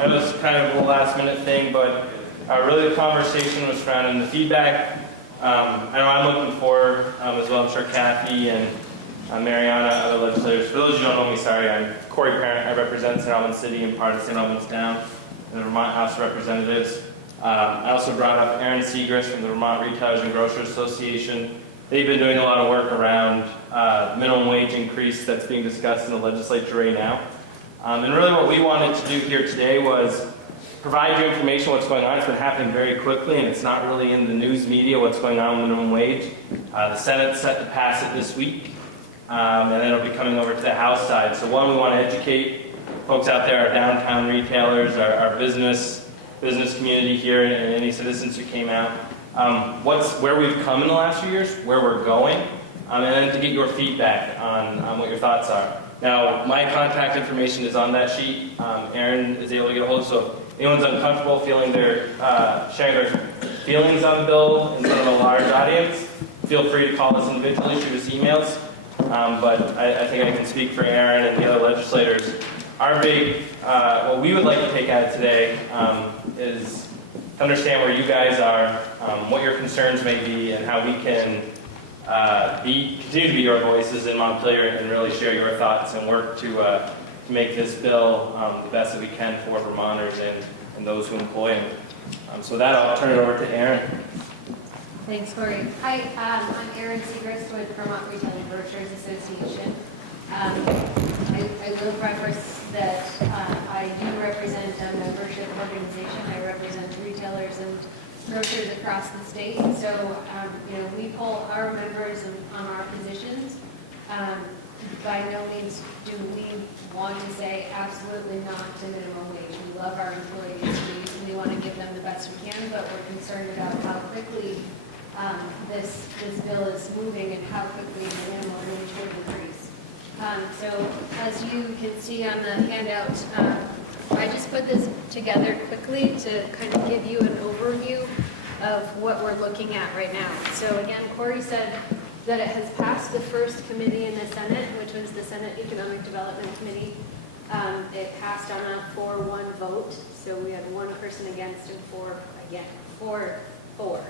I know it's kind of a last minute thing, but really the conversation was surrounding the feedback. I know I'm looking for, as well, I'm sure Kathy and Mariana, other legislators. For those of you who don't know me, sorry, I'm Corey Parent. I represent St. Albans City and part of St. Albans Down in the Vermont House of Representatives. I also brought up Aaron Segrist from the Vermont Retailers and Grocers Association. They've been doing a lot of work around minimum wage increase that's being discussed in the legislature right now. And really what we wanted to do here today was provide you information on what's going on. It's been happening very quickly, and it's not really in the news media what's going on with minimum wage. The Senate's set to pass it this week, and then it'll be coming over to the House side. So one, we want to educate folks out there, our downtown retailers, our business community here, and any citizens who came out. Where we've come in the last few years, where we're going, and then to get your feedback on what your thoughts are. Now, my contact information is on that sheet. Aaron is able to get a hold of, so if anyone's uncomfortable feeling sharing their feelings on the bill in front of a large audience, feel free to call us individually, shoot us emails. But I think I can speak for Aaron and the other legislators. Our big, what we would like to take out of today is to understand where you guys are, what your concerns may be, and how we can continue to be your voices in Montpelier and really share your thoughts and work to make this bill the best that we can for Vermonters and those who employ them. So with that, I'll turn it over to Aaron. Thanks, Corey. Hi, I'm Aaron Segrist with Vermont Retail and Grocers Association. I will preface that I do represent a membership organization. I represent retailers and grocers across the state. So, we poll our members on our positions. By no means do we want to say absolutely not to minimum wage. We love our employees. We want to give them the best we can, but we're concerned about how quickly this bill is moving and how quickly the minimum wage will increase. So as you can see on the handout, I just put this together quickly to kind of give you an overview of what we're looking at right now. So again, Corey said that it has passed the first committee in the Senate, which was the Senate Economic Development Committee. It passed on a 4-1 vote, so we had one person against and four for.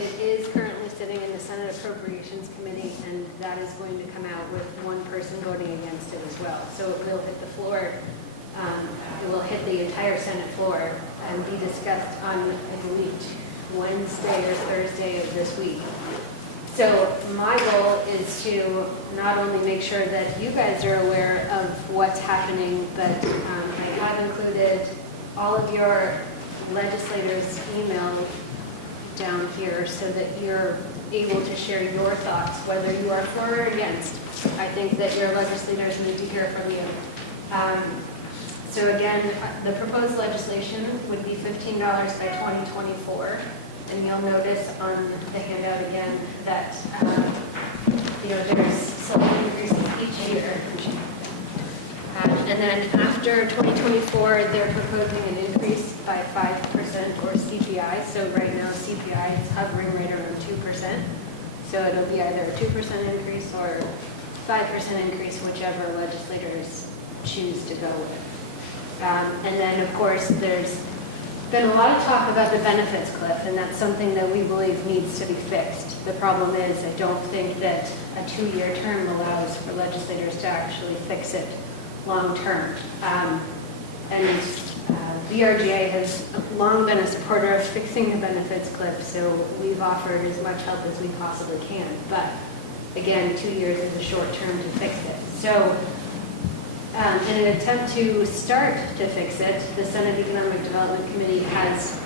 It is currently sitting in the Senate Appropriations Committee, and that is going to come out with one person voting against it as well. So it will hit the floor. It will hit the entire Senate floor and be discussed on, I believe, Wednesday or Thursday of this week. So my goal is to not only make sure that you guys are aware of what's happening, but I have included all of your legislators' email down here so that you're able to share your thoughts, whether you are for or against. I think that your legislators need to hear from you. So again, the proposed legislation would be $15 by 2024. And you'll notice on the handout again that there's some increases each year. And then after 2024, they're proposing an increase by 5% or CPI. So right now CPI is hovering right around 2%. So it'll be either a 2% increase or 5% increase, whichever legislators choose to go with. And then of course there's been a lot of talk about the benefits cliff, and that's something that we believe needs to be fixed. The problem is I don't think that a 2-year term allows for legislators to actually fix it long term. And VRGA has long been a supporter of fixing the benefits cliff, so we've offered as much help as we possibly can. But again, 2 years is a short term to fix it. So in an attempt to start to fix it, the Senate Economic Development Committee has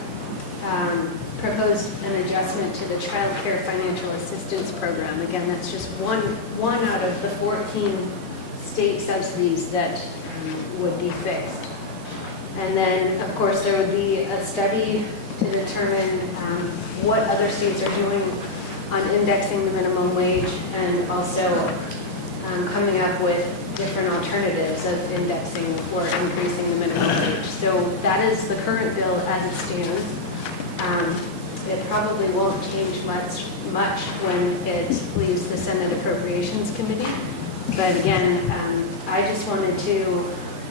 proposed an adjustment to the Child Care Financial Assistance Program. Again, that's just one out of the 14 state subsidies that would be fixed. And then, of course, there would be a study to determine what other states are doing on indexing the minimum wage and also coming up with different alternatives of indexing or increasing the minimum wage. So that is the current bill as it stands. It probably won't change much when it leaves the Senate Appropriations Committee. But again, I just wanted to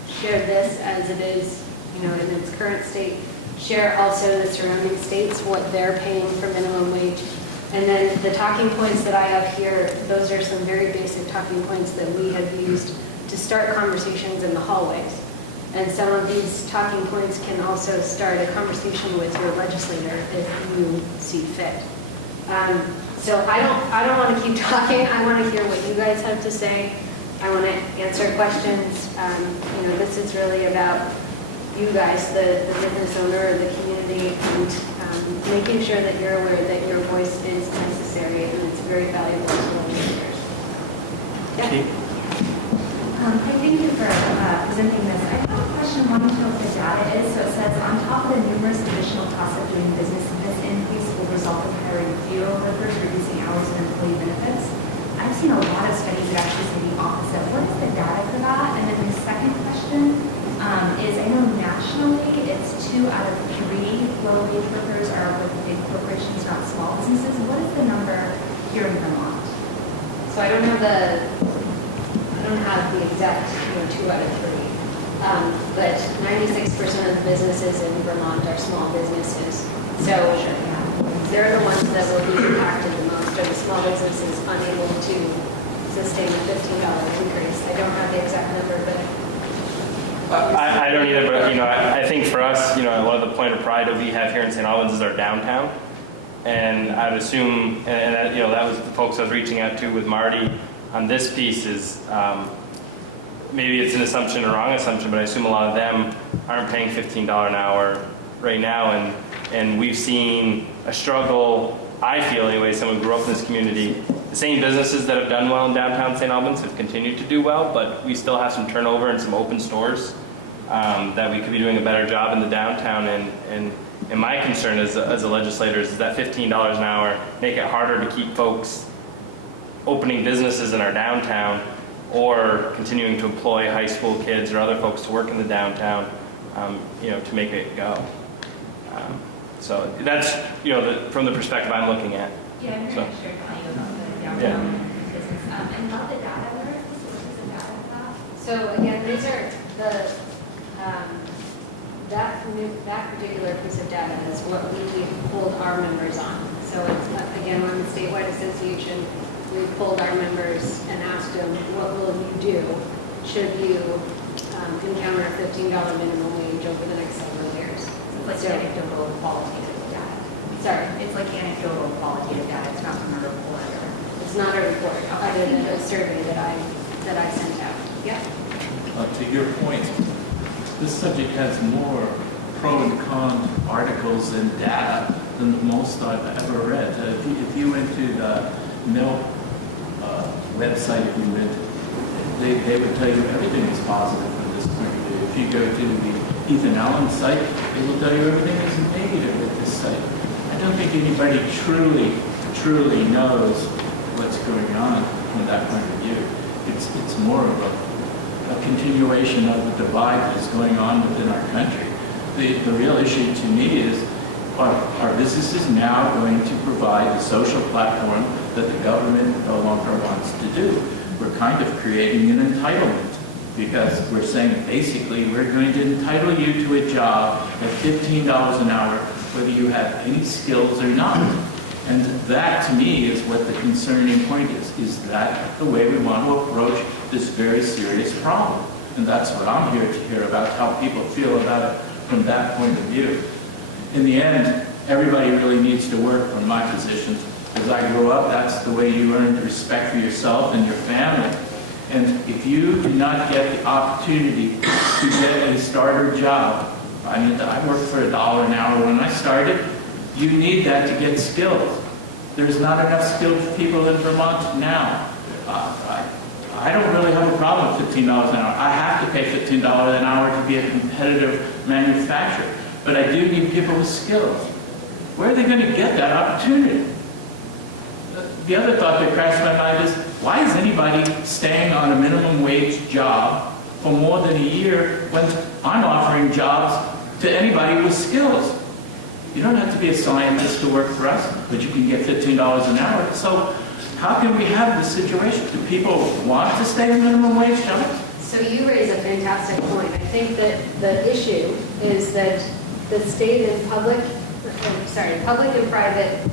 share this as it is in its current state, share also the surrounding states, what they're paying for minimum wage. And then the talking points that I have here, those are some very basic talking points that we have used to start conversations in the hallways. And some of these talking points can also start a conversation with your legislator if you see fit. So I don't want to keep talking. I want to hear what you guys have to say. I want to answer questions. This is really about you guys, the business owner, the community, and making sure that you're aware that your voice is necessary and it's very valuable to legislators. Yeah. Thank you for presenting this. I have a question wanting to know what the data is. So it says, on top of the numerous additional costs of doing business, this increase will result in hiring fewer workers, reducing hours and employee benefits. I've seen a lot of studies that actually say the opposite. What is the data for that? And then the second question is, I know nationally it's 2 out of 3 low-wage workers are with big corporations, not small businesses. What is the number here in Vermont? So I don't have the exact 2 out of 3, but 96% of businesses in Vermont are small businesses. So they're the ones that will be impacted the most, are the small businesses unable to sustain a $15 increase. I don't have the exact number, but I don't either, but I think for us, one of the point of pride that we have here in St. Albans is our downtown, and I'd assume, and that, that was the folks I was reaching out to with Marty on this piece is maybe it's an assumption, a wrong assumption, but I assume a lot of them aren't paying $15 an hour right now, and we've seen a struggle. I feel anyway, someone who grew up in this community. The same businesses that have done well in downtown St. Albans have continued to do well, but we still have some turnover and some open stores that we could be doing a better job in the downtown. And my concern as a legislator is that $15 an hour make it harder to keep folks opening businesses in our downtown or continuing to employ high school kids or other folks to work in the downtown, to make it go. So that's, from the perspective I'm looking at. Yeah, I'm So. very sure telling you about the downtown business. And about the data, what are the sources of data for that? so again, these are that particular piece of data is what we pulled our members on. So it's, again, we're in the statewide association. We pulled our members and asked them, what will you do should you encounter a $15 minimum wage over the next several years? It's like anecdotal qualitative data. Sorry, It's like anecdotal qualitative data. It's not from a report. it's not a report, other than a survey that I sent out. Yeah. To your point, this subject has more pro and con articles and data than most I've ever read. If you went to the Mill website, they would tell you everything is positive from this point of view. If you go to the Ethan Allen site, they will tell you everything is negative at this site. I don't think anybody truly knows what's going on from that point of view. It's more of a continuation of the divide that's going on within our country. The real issue to me is, are businesses now going to provide the social platform that the government no longer wants to do? We're kind of creating an entitlement because we're saying basically we're going to entitle you to a job at $15 an hour whether you have any skills or not. And that to me is what the concerning point is. Is that the way we want to approach this very serious problem? And that's what I'm here to hear about, how people feel about it from that point of view. In the end, everybody really needs to work from my position. As I grew up, that's the way you earned respect for yourself and your family. And if you do not get the opportunity to get a starter job, I worked for $1 an hour when I started. You need that to get skills. There's not enough skilled people in Vermont now. I don't really have a problem with $15 an hour. I have to pay $15 an hour to be a competitive manufacturer. But I do need people with skills. Where are they going to get that opportunity? The other thought that crossed my mind is, why is anybody staying on a minimum wage job for more than a year when I'm offering jobs to anybody with skills? You don't have to be a scientist to work for us, but you can get $15 an hour. So how can we have this situation? Do people want to stay in minimum wage jobs? So you raise a fantastic point. I think that the issue is that the state and public and private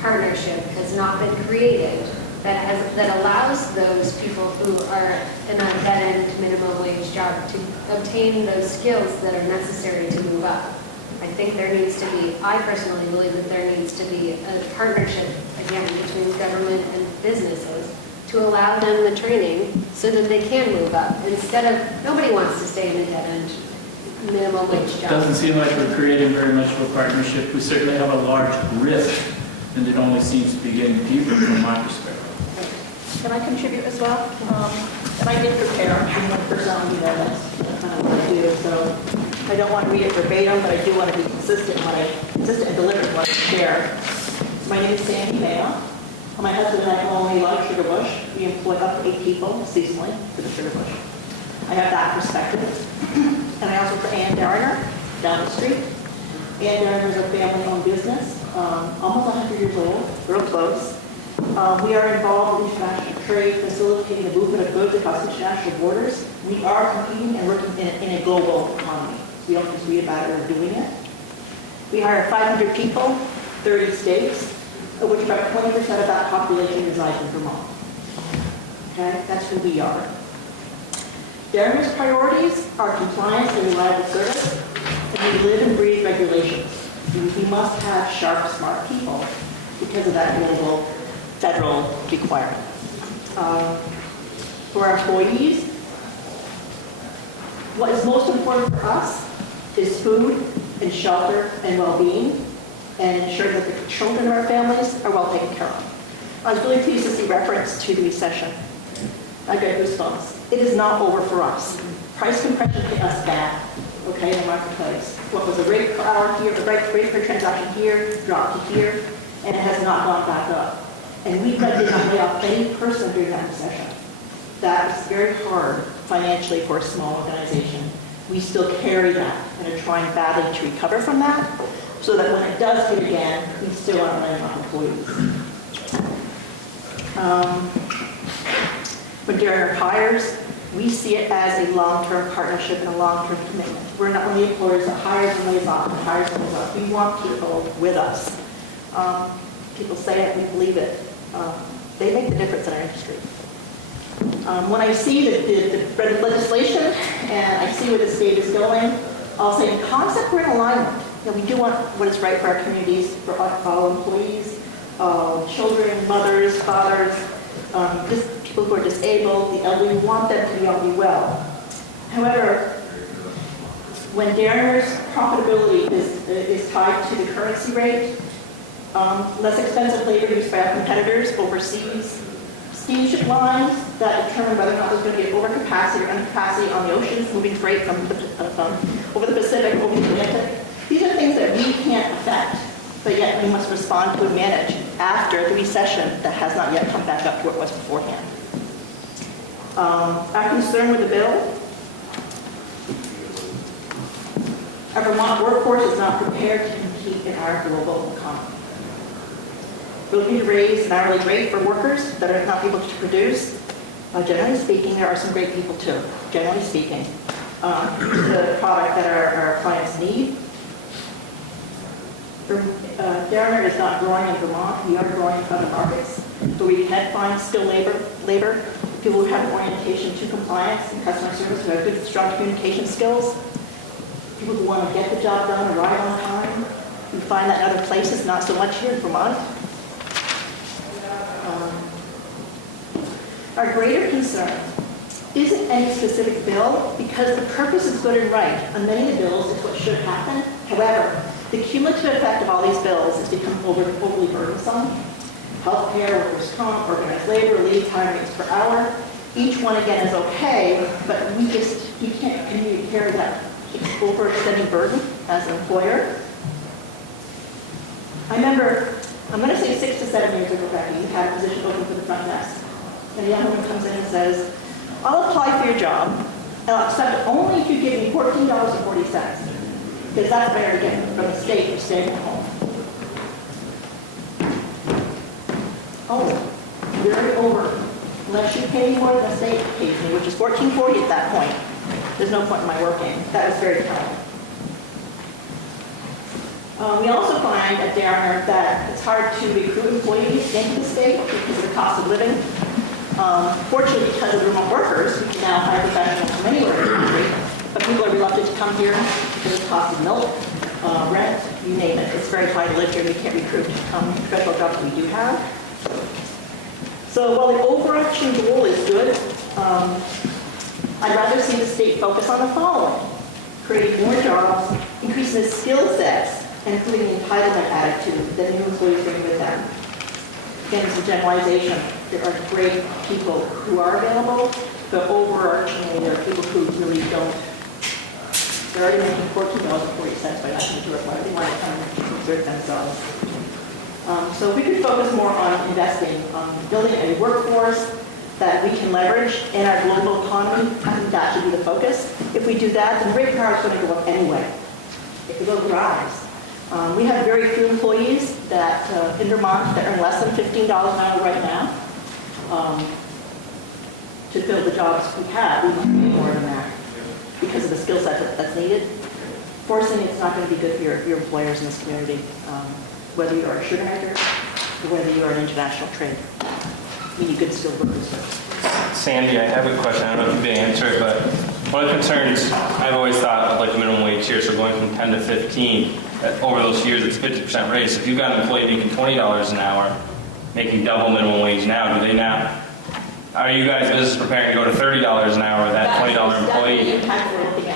partnership has not been created that allows those people who are in a dead-end minimum wage job to obtain those skills that are necessary to move up. I think there needs to be, I personally believe that there needs to be a partnership, again, between government and businesses to allow them the training so that they can move up. Instead of, nobody wants to stay in a dead-end minimum wage job. Doesn't seem like we're creating very much of a partnership. We certainly have a large rift, and it only seems to be getting deeper from my perspective. Can I contribute as well? And I did prepare, I'm one personality there, that's kind of what I do, so I don't want to read it verbatim, but I do want to be consistent and deliver what I share. My name is Sandy Mayo. My husband and I own a lot of Sugar Bush. We employ up to 8 people seasonally for the Sugar Bush. I have that perspective. And I also for Ann Dariner down the street. Ann Dariner is a family-owned business, almost 100 years old, real close. We are involved in international trade, facilitating the movement of goods across international borders. We are competing and working in a global economy. We don't just read about it, we're doing it. We hire 500 people, 30 states, of which about 20% of that population resides in Vermont. Okay, that's who we are. Dariner's priorities are compliance and reliable service, and we live and breathe regulations. We must have sharp, smart people because of that global federal requirement. For our employees, what is most important for us is food and shelter and well-being, and ensure that the children of our families are well taken care of. I was really pleased to see reference to the recession. I got goosebumps. It is not over for us. Price compression hit us bad, okay, in the marketplace. What was the rate per hour here, the rate per transaction here, dropped to here, and it has not gone back up. And we did not lay off any person during that recession. That is very hard financially for a small organization. We still carry that and are trying badly to recover from that, so that when it does hit again, we still aren't laying off employees. When Dariner hires, we see it as a long-term partnership and a long-term commitment. We're not only employers that hires and lays off and hires and lays off. We want people with us. People say it, we believe it. They make the difference in our industry. When I see the legislation and I see where the state is going, I'll say in concept we're in alignment. You know, we do want what is right for our communities, for all employees, children, mothers, fathers, people who are disabled, the elderly. We want them to be able to be well. However, when Dariner's profitability is tied to the currency rate, less expensive labor used by our competitors overseas, steamship lines that determine whether or not there's going to be an overcapacity or undercapacity on the oceans, moving freight from over the Pacific, over the Atlantic. These are things that we can't affect, but yet we must respond to and manage after the recession that has not yet come back up to what it was beforehand. Our concern with the bill, our Vermont workforce is not prepared to compete in our global economy. We're looking to raise an hourly rate for workers that are not able to produce. Generally speaking, there are some great people too, generally speaking. The product that our clients need. Dariner is not growing in Vermont. We are growing in other markets. But we can find skilled labor, people who have orientation to compliance and customer service, who have good, strong communication skills, people who want to get the job done, arrive on time. We find that in other places, not so much here in Vermont. Our greater concern isn't any specific bill, because the purpose is good and right. On many of the bills, it's what should happen. However, the cumulative effect of all these bills has become overly burdensome. Healthcare, workers' comp, organized labor, leave time, rates per hour. Each one, again, is okay, but we can't continue to carry that overextending burden as an employer. I remember, I'm going to say 6 to 7 years ago, Becky, we had a position open for the front desk. And a young woman comes in and says, I'll apply for your job, and I'll accept it only if you give me $14.40, because that's what I already get from the state for staying at home. Oh, very unless you pay more than the state pays me, which is $14.40 at that point. There's no point in my working. That was very telling. We also find at Darren that it's hard to recruit employees into the state because of the cost of living. Fortunately, because of remote workers, we can now hire professionals from anywhere in the country, but people are reluctant to come here because of the cost of milk, rent, you name it. It's very high to live here, and we can't recruit professional jobs we do have. So while the overarching goal is good, I'd rather see the state focus on the following: creating more jobs, increasing the skill sets, and including the entitlement attitude that new employees bring with them. Again, it's a generalization. There are great people who are available, but overarchingly, there are people who really don't. They're already making $14.40 by not coming to work. Why do they want to come and exert themselves? So we could focus more on investing, building a workforce that we can leverage in our global economy. I think that should be the focus. If we do that, then rate power is going to go up anyway. It will rise. We have very few employees that in Vermont that earn less than $15 an hour right now. To fill the jobs we have, we must pay more than that because of the skill set that's needed. Forcing it's not going to be good for your employers in this community, whether you are a sugar maker or whether you are an international trade. We need good skilled workers. Sandy, I have a question. I don't know if you can answer it, but one of the concerns I've always thought of like the minimum wage here, so going from 10 to 15, over those years it's a 50% raise. So if you've got an employee making $20 an hour, making double minimum wage now, are you guys business preparing to go to $30 an hour with that $20 employee?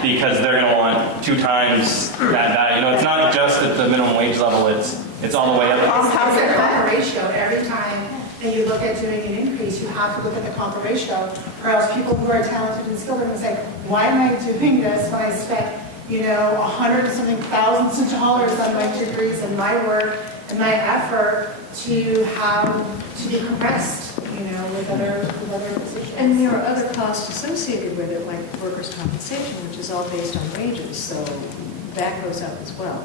Because they're going to want 2 times that value. You know, it's not just at the minimum wage level, it's all the way up. It's a comp ratio. Every time that you look at doing an increase, you have to look at the comp ratio, or else people who are talented and skilled are going to say, why am I doing this when I spent, $100 and something thousands of dollars on my degrees and my work and my effort to be compressed, with other positions. And there are other costs associated with it, like workers' compensation, which is all based on wages, so that goes up as well.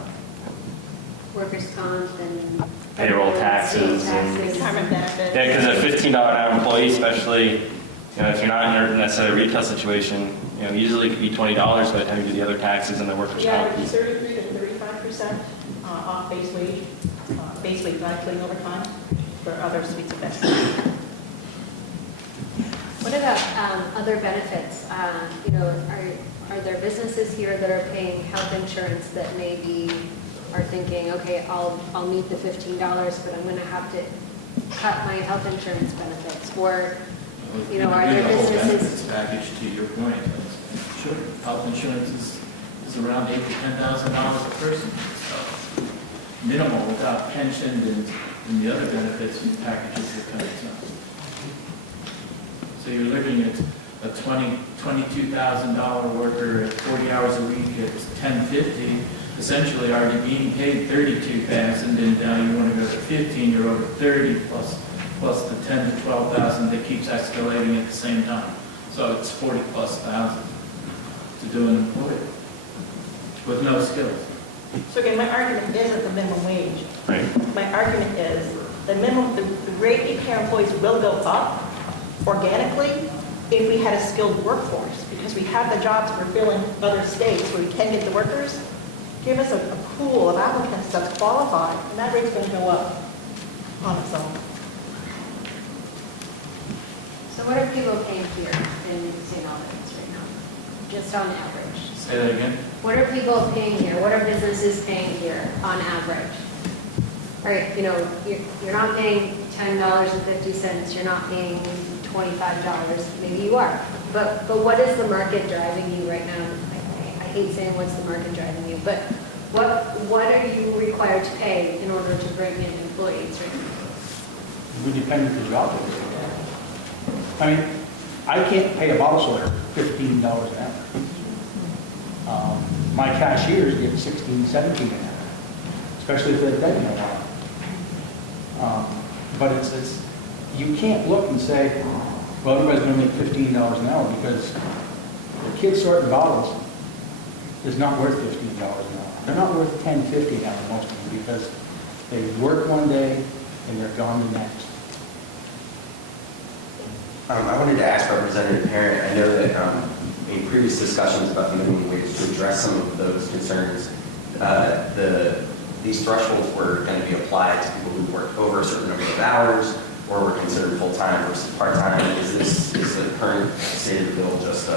Workers' comp and Payroll taxes and Retirement benefits. yeah, because a $15 an hour employee, especially if you're not in a necessarily retail situation, usually it could be $20 by the time you do the other taxes and the workers' Yeah, comp. it's 33 to 35% off base wage not including overtime for other suites of benefits. what about other benefits? Are there businesses here that are paying health insurance that maybe are thinking, okay, I'll meet the $15, but I'm going to have to cut my health insurance benefits? Or, are there businesses? Package to your point. Sure, health insurance is around $8,000 to $10,000 a person. So minimal without pension and the other benefits and packages that come with. So you're looking at a $22,000 worker at 40 hours a week at $10.50, essentially already being paid $32,000, and now you want to go to 15, you're over 30 plus the 10 to 12,000 that keeps escalating at the same time. So it's 40 plus thousand to do an employee with no skills. So again, my argument isn't the minimum wage. Right. My argument is the rate we pay our employees will go up organically if we had a skilled workforce, because we have the jobs we're filling in other states where we can get the workers. Give us a pool of applicants that's qualified, and that rate's going to go up on its own. So what are people paying here in St. Albans right now, just on average? Say that again? What are people paying here? What are businesses paying here on average? All right, you're not paying $10.50. You're not paying $25. Maybe you are. But what is the market driving you right now? I hate saying what's the market driving you, but what are you required to pay in order to bring in employees right now? We depend on the job. I mean, I can't pay a bottle sorter $15 an hour. My cashiers get $16, $17 an hour, especially if they're dead in a while. But it's you can't look and say, well, everybody's going to make $15 an hour, because the kids sorting bottles is not worth $15 an hour. They're not worth $10.50 an hour, most of them, because they work one day and they're gone the next. I wanted to ask Representative Parent, I know that in previous discussions about the minimum wage, to address some of those concerns, these thresholds were going to be applied to people who work over a certain number of hours or were considered full-time versus part-time. Is the current state of the bill just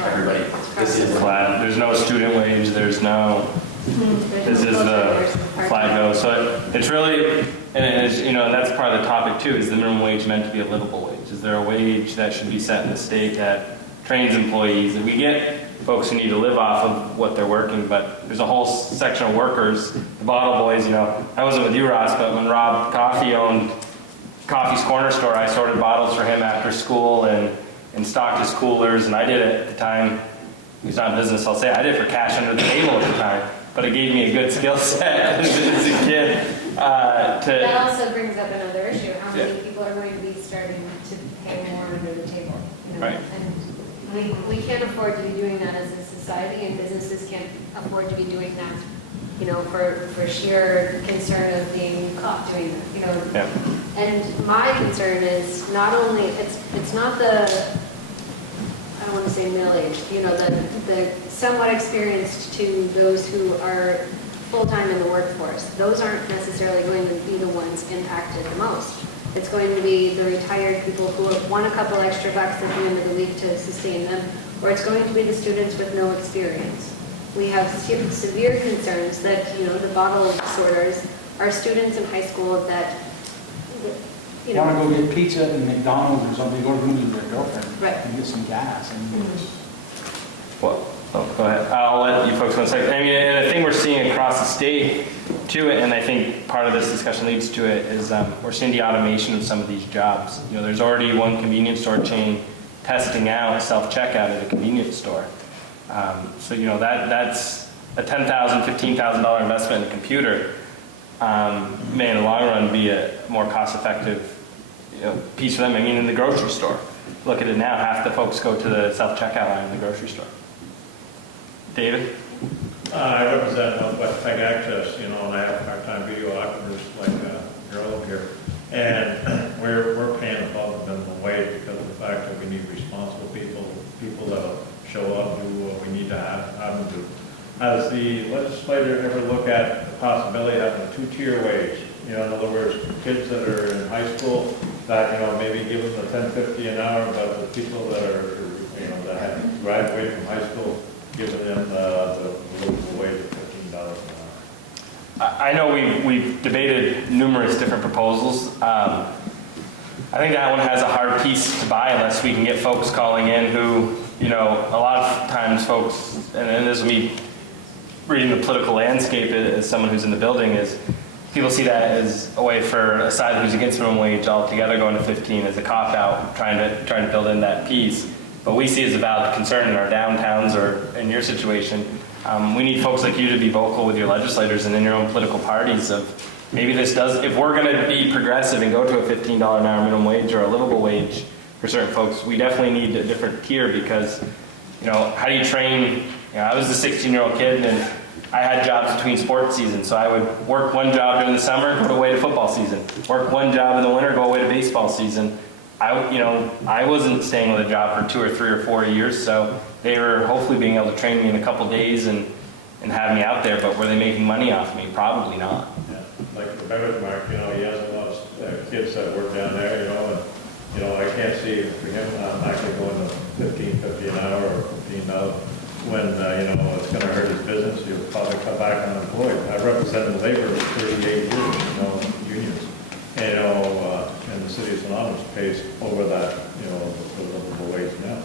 everybody? This is Flat. There's no student wage. There's no. This is the flat go. So it's really, and it's, and that's part of the topic too. Is the minimum wage meant to be a livable wage? Is there a wage that should be set in the state that trains employees? And we get folks who need to live off of what they're working, but there's a whole section of workers, the bottle boys. I wasn't with you, Ross, but when Rob Coffey owned Coffee's Corner Store, I sorted bottles for him after school and stocked his coolers, and I did it at the time. He was not in business, I'll say. I did it for cash under the table at the time, but it gave me a good skill set as a kid. That also brings up another issue. How many people are going to be starting to pay more under the table? Right. And we can't afford to be doing that as a society, and businesses can't afford to be doing that, for sheer concern of being caught doing that, Yeah. And my concern is not only, it's not the, I don't want to say middle-aged, the somewhat experienced to those who are full-time in the workforce. Those aren't necessarily going to be the ones impacted the most. It's going to be the retired people who want a couple extra bucks at the end of the week to sustain them, or it's going to be the students with no experience. We have severe concerns that, the bottle sorters are students in high school that, Want to go get pizza at McDonald's or something, go to with their girlfriend. Right. And get some gas. Well, go ahead. I'll let you folks know in a second. And the thing we're seeing across the state to it, and I think part of this discussion leads to it, is we're seeing the automation of some of these jobs. There's already one convenience store chain testing out self-checkout at a convenience store. So that's a $10,000, $15,000 investment in a computer. May in the long run be a more cost-effective piece for them. In the grocery store. Look at it now. Half the folks go to the self-checkout line in the grocery store. David? I represent West Peg Access, and I have part-time videographers like you're all up here. And we're paying above the minimum wage because of the fact that we need responsible people that'll show up, do what we need to have them do. Has the legislature ever looked at the possibility of having a two-tier wage? In other words, kids that are in high school, that, maybe give them the $10.50 an hour, but the people that are, that have graduated from high school, giving them the wage of $15 an hour. I know we've debated numerous different proposals. I think that one has a hard piece to buy unless we can get folks calling in who, a lot of times folks, and this will be reading the political landscape as someone who's in the building, is people see that as a way for a side who's against minimum wage altogether going to 15 as a cop-out, trying to build in that piece. But we see it as a valid concern in our downtowns or in your situation. We need folks like you to be vocal with your legislators and in your own political parties of maybe this does, if we're going to be progressive and go to a $15 an hour minimum wage or a livable wage for certain folks, we definitely need a different tier because, how do you train? I was a 16-year-old kid and I had jobs between sports seasons, so I would work one job during the summer, go away to football season. Work one job in the winter, go away to baseball season. I wasn't staying with a job for 2 or 3 or 4 years, so they were hopefully being able to train me in a couple days and have me out there, but were they making money off me? Probably not. Yeah, like the beverage mark, he has a lot of kids that work down there, and, I can't see for him actually going to $15.50 an hour or $15 when, it's going to hurt his business. He'll probably come back unemployed. I represented labor for 38 years, unions. And the city of Sonoma pays over that, the livable wage now.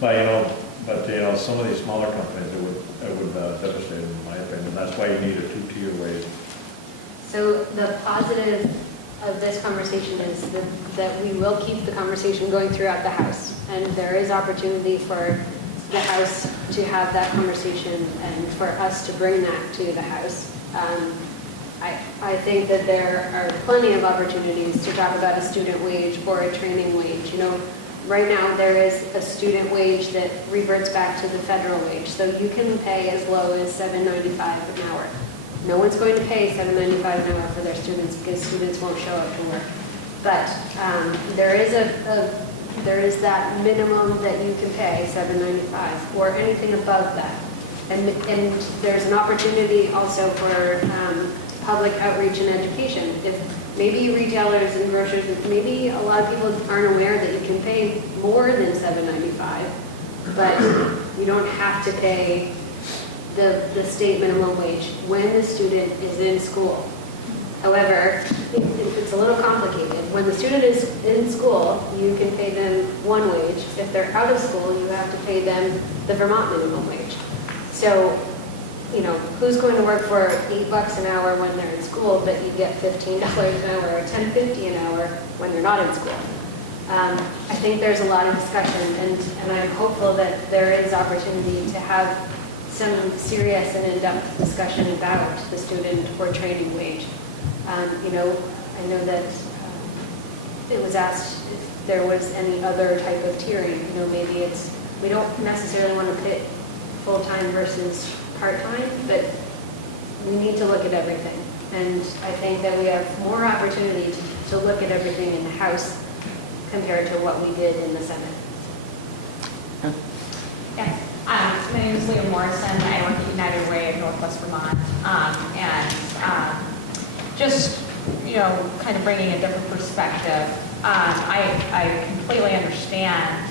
But, some of these smaller companies, it would devastate them, in my opinion. That's why you need a two-tier wage. So the positive of this conversation is that we will keep the conversation going throughout the House. And there is opportunity for the House to have that conversation and for us to bring that to the House. I think that there are plenty of opportunities to talk about a student wage or a training wage. Right now there is a student wage that reverts back to the federal wage. So you can pay as low as $7.95 an hour. No one's going to pay $7.95 an hour for their students because students won't show up to work. But there is a there is that minimum that you can pay, $7.95, or anything above that. And there's an opportunity also for public outreach and education. If maybe retailers and grocers, maybe a lot of people aren't aware that you can pay more than $7.95, but you don't have to pay the state minimum wage when the student is in school. However, it's a little complicated. When the student is in school, you can pay them one wage. If they're out of school, you have to pay them the Vermont minimum wage. So, who's going to work for $8 an hour when they're in school, but you get $15 an hour or $10.50 an hour when they're not in school? I think there's a lot of discussion, and I'm hopeful that there is opportunity to have some serious and in-depth discussion about the student or training wage. I know that it was asked if there was any other type of tiering. Maybe we don't necessarily want to pit full-time versus part-time, but we need to look at everything. And I think that we have more opportunity to look at everything in the House compared to what we did in the Senate. Yeah. My name is Leah Morrison. I work at United Way of Northwest Vermont. Just, kind of bringing a different perspective. I completely understand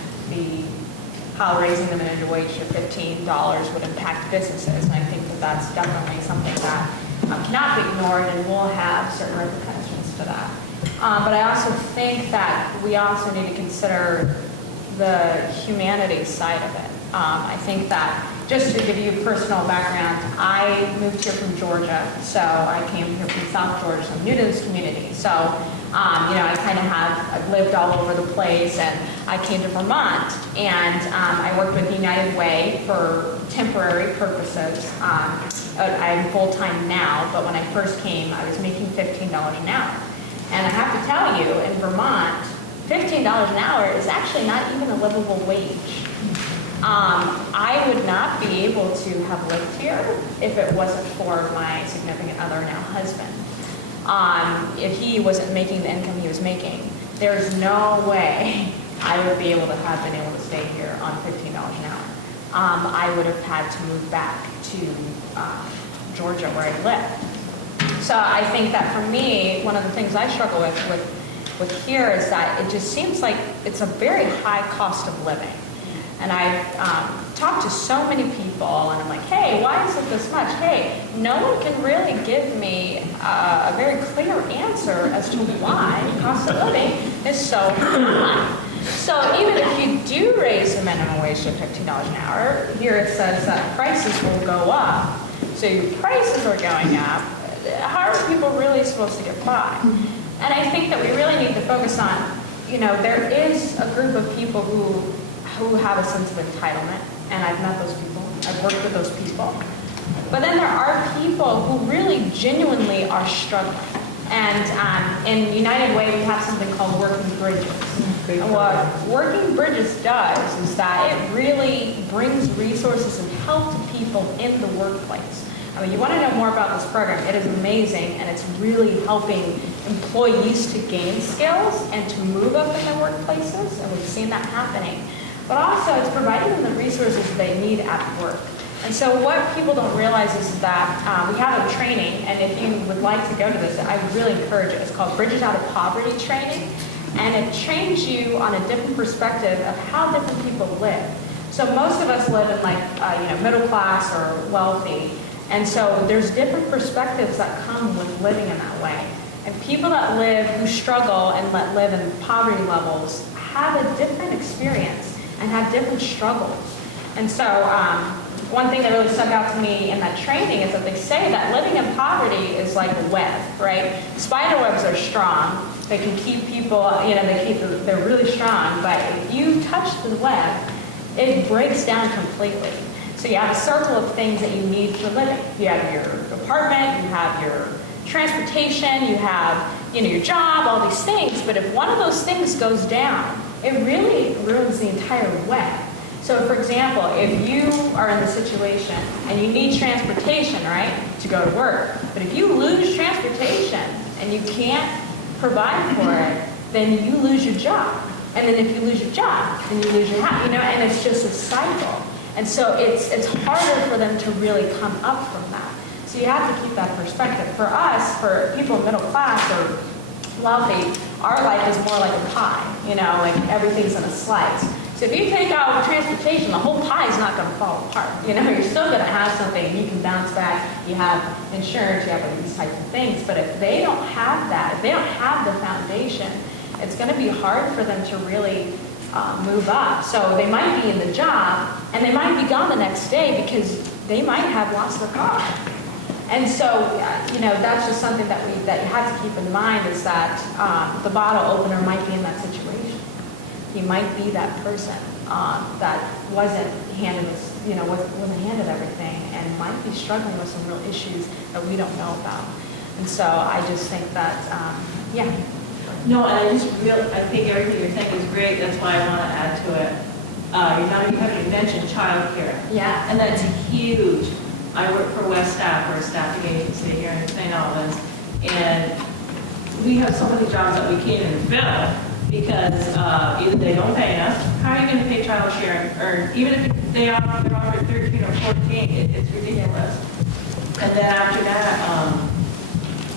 how raising the minimum wage to $15 would impact businesses, and I think that that's definitely something that cannot be ignored and will have certain repercussions to that. But I also think that we also need to consider the humanities side of it. I think that, just to give you a personal background, I moved here from Georgia, so I came here from South Georgia, so I'm new to this community. So, I've lived all over the place, and I came to Vermont, and I worked with United Way for temporary purposes. I'm full-time now, but when I first came, I was making $15 an hour. And I have to tell you, in Vermont, $15 an hour is actually not even a livable wage. I would not be able to have lived here if it wasn't for my significant other, now husband. If he wasn't making the income he was making, there's no way I would be able to have been able to stay here on $15 an hour. I would have had to move back to Georgia where I live. So I think that for me, one of the things I struggle with here is that it just seems like it's a very high cost of living. And I've talked to so many people, and I'm like, hey, why is it this much? Hey, no one can really give me a very clear answer as to why the cost of living is so high. So even if you do raise the minimum wage to $15 an hour, here it says that prices will go up. So your prices are going up. How are people really supposed to get by? And I think that we really need to focus on, there is a group of people who have a sense of entitlement, and I've met those people, I've worked with those people. But then there are people who really genuinely are struggling. And in United Way, we have something called Working Bridges. And what Working Bridges does is that it really brings resources and help to people in the workplace. I mean, you want to know more about this program, it is amazing, and it's really helping employees to gain skills and to move up in their workplaces, and we've seen that happening. But also, it's providing them the resources they need at work. And so what people don't realize is that we have a training, and if you would like to go to this, I would really encourage it. It's called Bridges Out of Poverty Training, and it trains you on a different perspective of how different people live. So most of us live in middle class or wealthy, and so there's different perspectives that come with living in that way. And people that who struggle and live in poverty levels have a different experience and have different struggles. And so one thing that really stuck out to me in that training is that they say that living in poverty is like a web, right? Spider webs are strong. They can keep people, they're really strong, but if you touch the web, it breaks down completely. So you have a circle of things that you need for living. You have your apartment, you have your transportation, you have your job, all these things, but if one of those things goes down, it really ruins the entire web. So for example, if you are in the situation and you need transportation, right, to go to work, but if you lose transportation and you can't provide for it, then you lose your job. And then if you lose your job, then you lose your house, and it's just a cycle. And so it's harder for them to really come up from that. So you have to keep that perspective. For us, for people in middle class or wealthy, our life is more like a pie, like everything's in a slice. So if you take out transportation, the whole pie is not going to fall apart. You're still going to have something, and you can bounce back. You have insurance, you have like these types of things. But if they don't have that, if they don't have the foundation, it's going to be hard for them to really move up. So they might be in the job, and they might be gone the next day because they might have lost their car. And so, that's just something that you have to keep in mind is that the bottle opener might be in that situation. He might be that person that wasn't handed, wasn't handed everything and might be struggling with some real issues that we don't know about. And so I just think that, No, and I think everything you're saying is great. That's why I want to add to it. You haven't mentioned childcare. Yeah. And that's huge. I work for West Staff, we're a staffing agency here in St. Albans, and we have so many jobs that we can't even fill because either they don't pay us. How are you going to pay child share? Or even if they're offered 13 or 14, it's ridiculous. And then after that,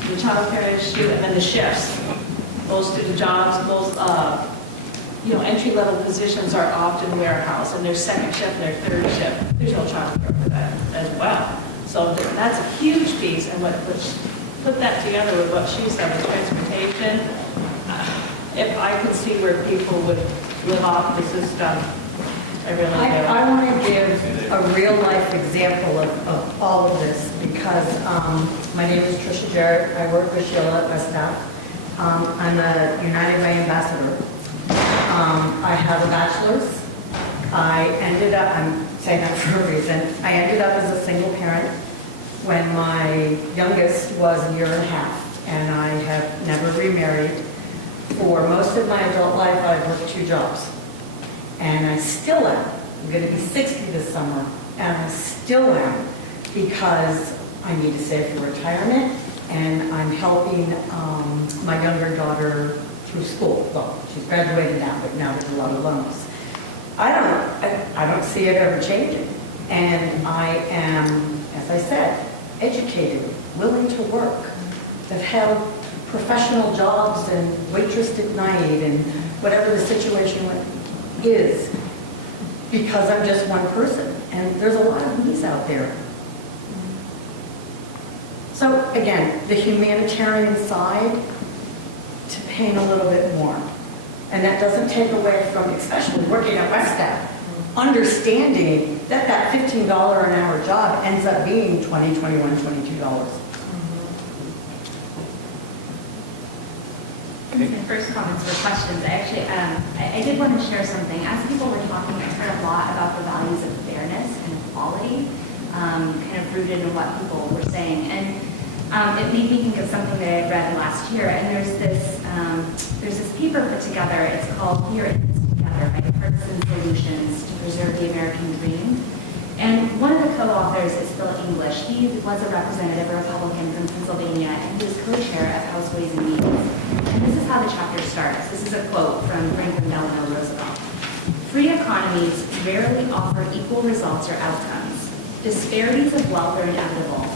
the child care issue, and then the shifts. Most of the jobs, entry-level positions are often warehouse, and their second shift and their third shift. There's no child care for that as well. So that's a huge piece, and let's put that together with what she said with transportation. If I could see where people would live off the system, I really do. I want to give a real-life example of all of this because my name is Tricia Jarrett. I work with Sheila at West Staff. I'm a United Way ambassador. I have a bachelor's. I'm saying that for a reason. I ended up as a single parent when my youngest was a year and a half, and I have never remarried. For most of my adult life, I've worked 2 jobs, and I still am. I'm going to be 60 this summer, and I still am because I need to save for retirement, and I'm helping my younger daughter through school. Well, she's graduated now, but now there's a lot of loans. I don't see it ever changing. And I am, as I said, educated, willing to work. I've held professional jobs and waitressed at night and whatever the situation is because I'm just one person. And there's a lot of me's out there. So again, the humanitarian side, to paint a little bit more. And that doesn't take away from, especially working at West Staff, understanding that that $15 an hour job ends up being $20, $21, $22. First comments or questions. I did want to share something. As people were talking, I heard a lot about the values of fairness and equality, kind of rooted in what people were saying. And it made me think of something that I had read last year. And there's this paper put together. It's called "We Are in This Together" by Partisan Solutions to Preserve the American Dream. And one of the co-authors is Phil English. He was a representative, a Republican from Pennsylvania, and he was co-chair of House Ways and Means. And this is how the chapter starts. This is a quote from Franklin Delano Roosevelt. "Free economies rarely offer equal results or outcomes. Disparities of wealth are inevitable.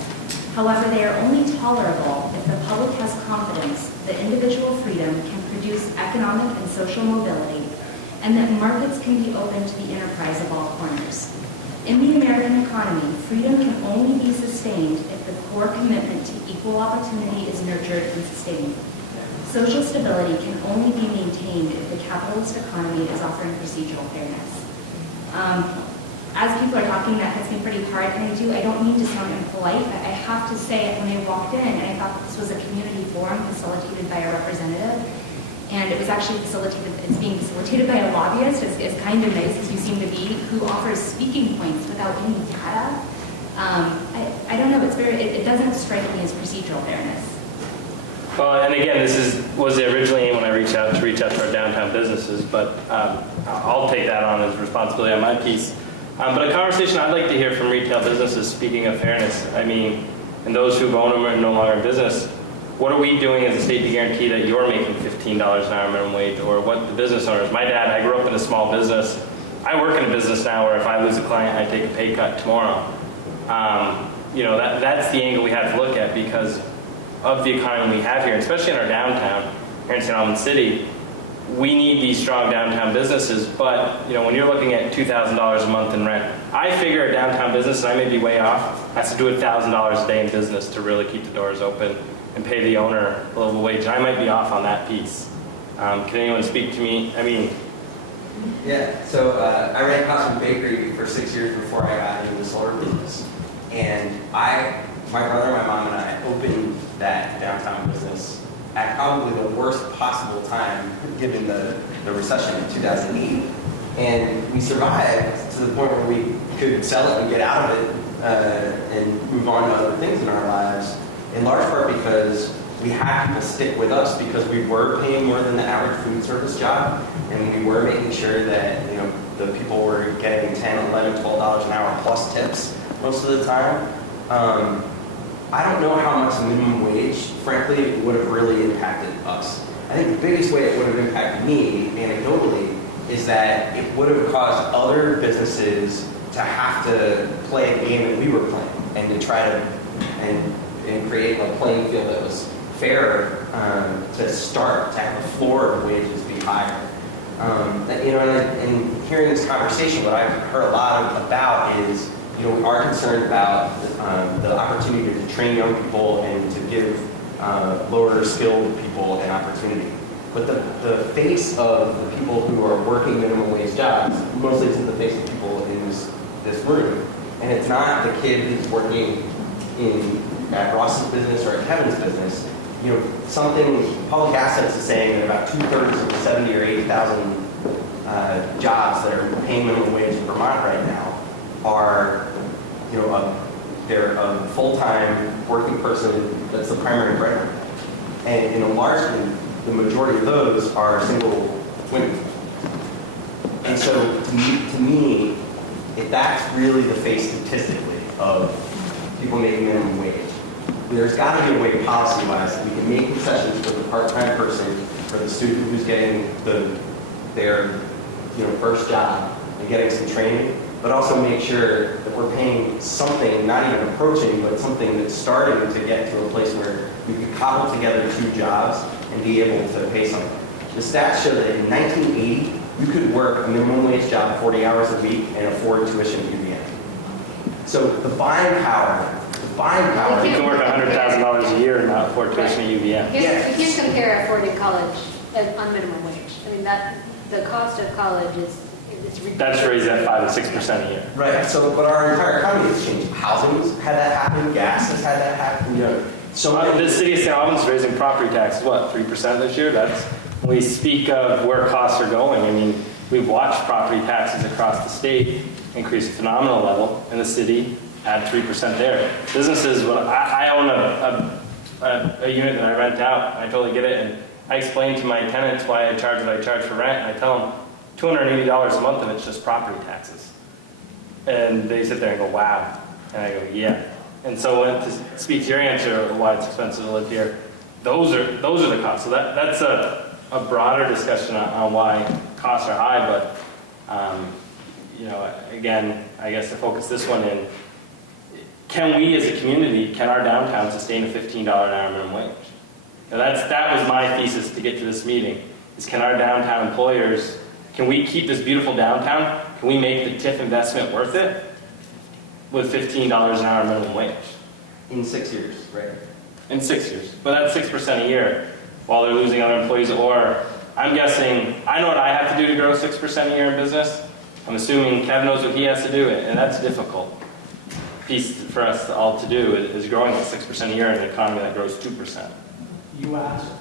However, they are only tolerable if the public has confidence that individual freedom can produce economic and social mobility, and that markets can be open to the enterprise of all corners. In the American economy, freedom can only be sustained if the core commitment to equal opportunity is nurtured and sustained. Social stability can only be maintained if the capitalist economy is offering procedural fairness." As people are talking, that hits me pretty hard, and I don't mean to sound impolite, but I have to say, when I walked in, and I thought that this was a community forum facilitated by a representative, and it was actually it's being facilitated by a lobbyist. It's kind of nice, as you seem to be, who offers speaking points without any data. I don't know, it doesn't strike me as procedural fairness. Well, and again, was originally when I reached out to our downtown businesses, but I'll take that on as responsibility on my piece. But a conversation I'd like to hear from retail businesses, speaking of fairness, and those who own them are no longer in business, what are we doing as a state to guarantee that you're making $15 an hour minimum wage, or what the business owners? My dad, I grew up in a small business. I work in a business now where if I lose a client, I take a pay cut tomorrow. You know, that's the angle we have to look at because of the economy we have here, especially in our downtown, here in St. Albans City. We need these strong downtown businesses, but you know, when you're looking at $2,000 a month in rent, I figure a downtown business, and I may be way off, has to do $1,000 a day in business to really keep the doors open and pay the owner a livable wage. And I might be off on that piece. Can anyone speak to me? I mean, Yeah, so I ran a custom bakery for 6 years before I got into the solar business. And my brother, my mom, and I opened that downtown business at probably the worst possible time given the recession in 2008. And we survived to the point where we could sell it and get out of it and move on to other things in our lives, in large part because we had people stick with us because we were paying more than the average food service job, and we were making sure that, you know, the people were getting $10, $11, $12 an hour plus tips most of the time. I don't know how much the minimum wage, frankly, would have really impacted us. I think the biggest way it would have impacted me, anecdotally, is that it would have caused other businesses to have to play a game that we were playing and to try to and create a playing field that was fair to start to have the floor of wages be higher. You know, and hearing this conversation, what I've heard a lot about is, you know, we are concerned about the opportunity to train young people and to give lower skilled people an opportunity. But the face of the people who are working minimum wage jobs mostly isn't the face of people in this room. And it's not the kid who's working at Ross's business or at Kevin's business. You know, Public Assets is saying that about 2/3 of the 70 or 80,000 jobs that are paying minimum wage in Vermont right now are, you know, they're a full-time working person that's the primary breadwinner. And, you know, largely, the majority of those are single women. And so, to me, if that's really the face statistically of people making minimum wage, there's got to be a way policy-wise that we can make concessions for the part-time person, for the student who's getting their first job and getting some training, but also make sure that we're paying something, not even approaching, but something that's starting to get to a place where we could cobble together 2 jobs and be able to pay something. The stats show that in 1980, you could work a minimum wage job 40 hours a week and afford tuition at UVM. So the buying power. you can work $100,000 a year and not afford tuition at UVM. We can't compare affording college on minimum wage. I mean, the cost of college it's ridiculous. That's raised at 5 to 6% a year. Right. So, but our entire economy has changed. Housing's had that happen. Gas has had that happen. You know, so the city of St. Albans is raising property taxes, what, 3% this year? That's when we speak of where costs are going. I mean, we've watched property taxes across the state increase a phenomenal level in the city, add 3% there. Businesses, I own a unit that I rent out. I totally get it, and I explain to my tenants why I charge what I charge for rent, and I tell them $280 a month, and it's just property taxes. And they sit there and go, wow. And I go, yeah. And so to speak to your answer, why it's expensive to live here, those are the costs. So that's a broader discussion on why costs are high, but you know, again, I guess to focus this one in, can we as a community, can our downtown sustain a $15 an hour minimum wage? Now that was my thesis to get to this meeting, is can our downtown employers, can we keep this beautiful downtown? Can we make the TIF investment worth it with $15 an hour minimum wage? in 6 years, right? In 6 years. But that's 6% a year while they're losing other employees. Or I'm guessing, I know what I have to do to grow 6% a year in business. I'm assuming Kevin knows what he has to do, and that's a difficult piece for us all to do, is growing at 6% a year in an economy that grows 2%. You asked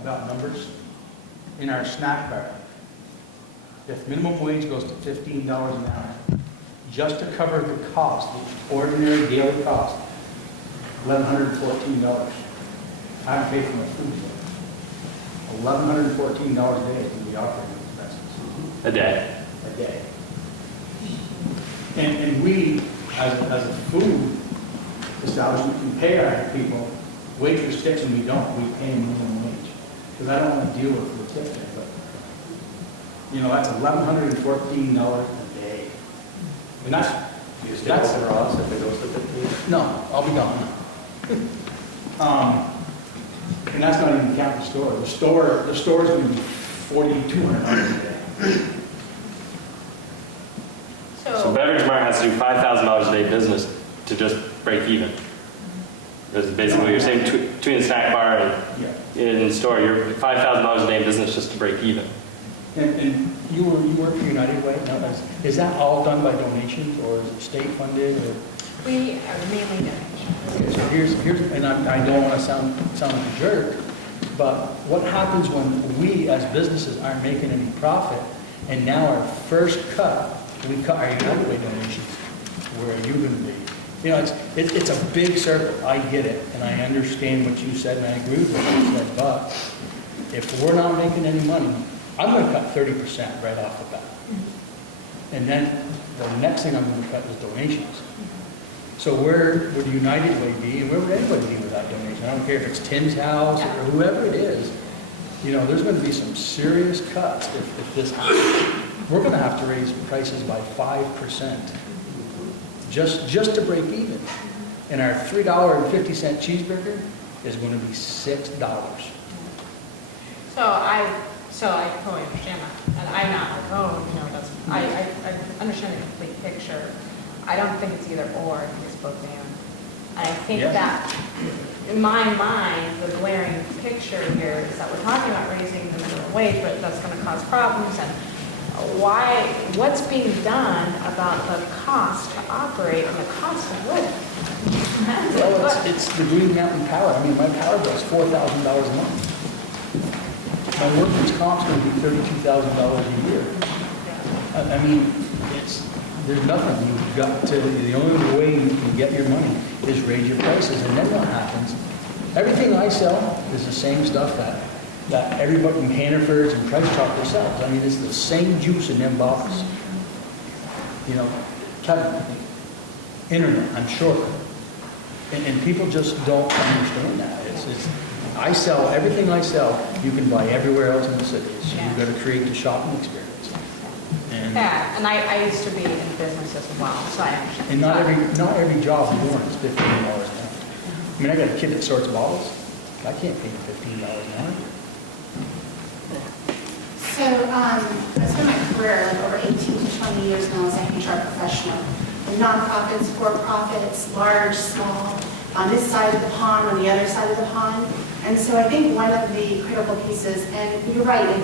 about numbers. In our snack bar, if minimum wage goes to $15 an hour, just to cover the cost, the ordinary daily cost, $1,114. I haven't paid for my food yet. $1,114 a day is going to be operating expenses. A day. A day. And we, as a food establishment, can pay our people waitress tips and we don't, we pay minimum wage. Because I don't want to deal with the tip thing, but, you know, that's $1,114 a day. And that's, Do you stay open or else if it goes to 15? no, I'll be gone. And that's not even counting the store. The store's going to be $4,200 a day. So Beverage Mart has to do $5,000 a day business to just break even. Because basically what you're saying between the snack bar and Yeah. in the store, you're $5,000 a day in business just to break even. And you work for United Way? No, is that all done by donations or is it state funded? Or? We are mainly donations. Okay, so here's, and I don't want to sound like a jerk, but what happens when we as businesses aren't making any profit, and now our first cut, we cut our United Way donations? Where are you going to be? You know, it's a big circle. I get it, and I understand what you said, and I agree with what you said. But if we're not making any money, I'm going to cut 30% right off the bat, and then the next thing I'm going to cut is donations. So where would United Way be, and where would anybody be without donation? I don't care if it's Tim's House or whoever it is. You know, there's going to be some serious cuts if this happens. We're going to have to raise prices by 5% just to break even. And our $3.50 cheeseburger is going to be $6. So I totally understand that, and I'm not like, oh, you know, it doesn't. I understand the complete picture. I don't think it's either or. I think it's both and. And I think that, in my mind, the glaring picture here is that we're talking about raising the minimum wage, but that's going to cause problems. And what's being done about the cost to operate and the cost of living? Well, it's the Green Mountain Power. I mean, my power bill is $4,000 a month. My workman's comp's going to be $32,000 a year. I mean, there's nothing. You've got to, the only way you can get your money is raise your prices. And then what happens? Everything I sell is the same stuff that everybody in Hannaford's and Price Chopper sells. I mean, it's the same juice in them bottles. You know, internet, I'm sure. And people just don't understand that. I sell, everything I sell, you can buy everywhere else in the city. So you've got to create the shopping experience. And I used to be in business as well, so I understand. And not every job born is $15 an hour. I mean, I got a kid that sorts bottles. I can't pay him $15 an hour. So, I spent my career, like over 18 to 20 years now as a HR professional. In nonprofits, for-profits, large, small, on this side of the pond, on the other side of the pond. And so I think one of the critical pieces, and you're right, we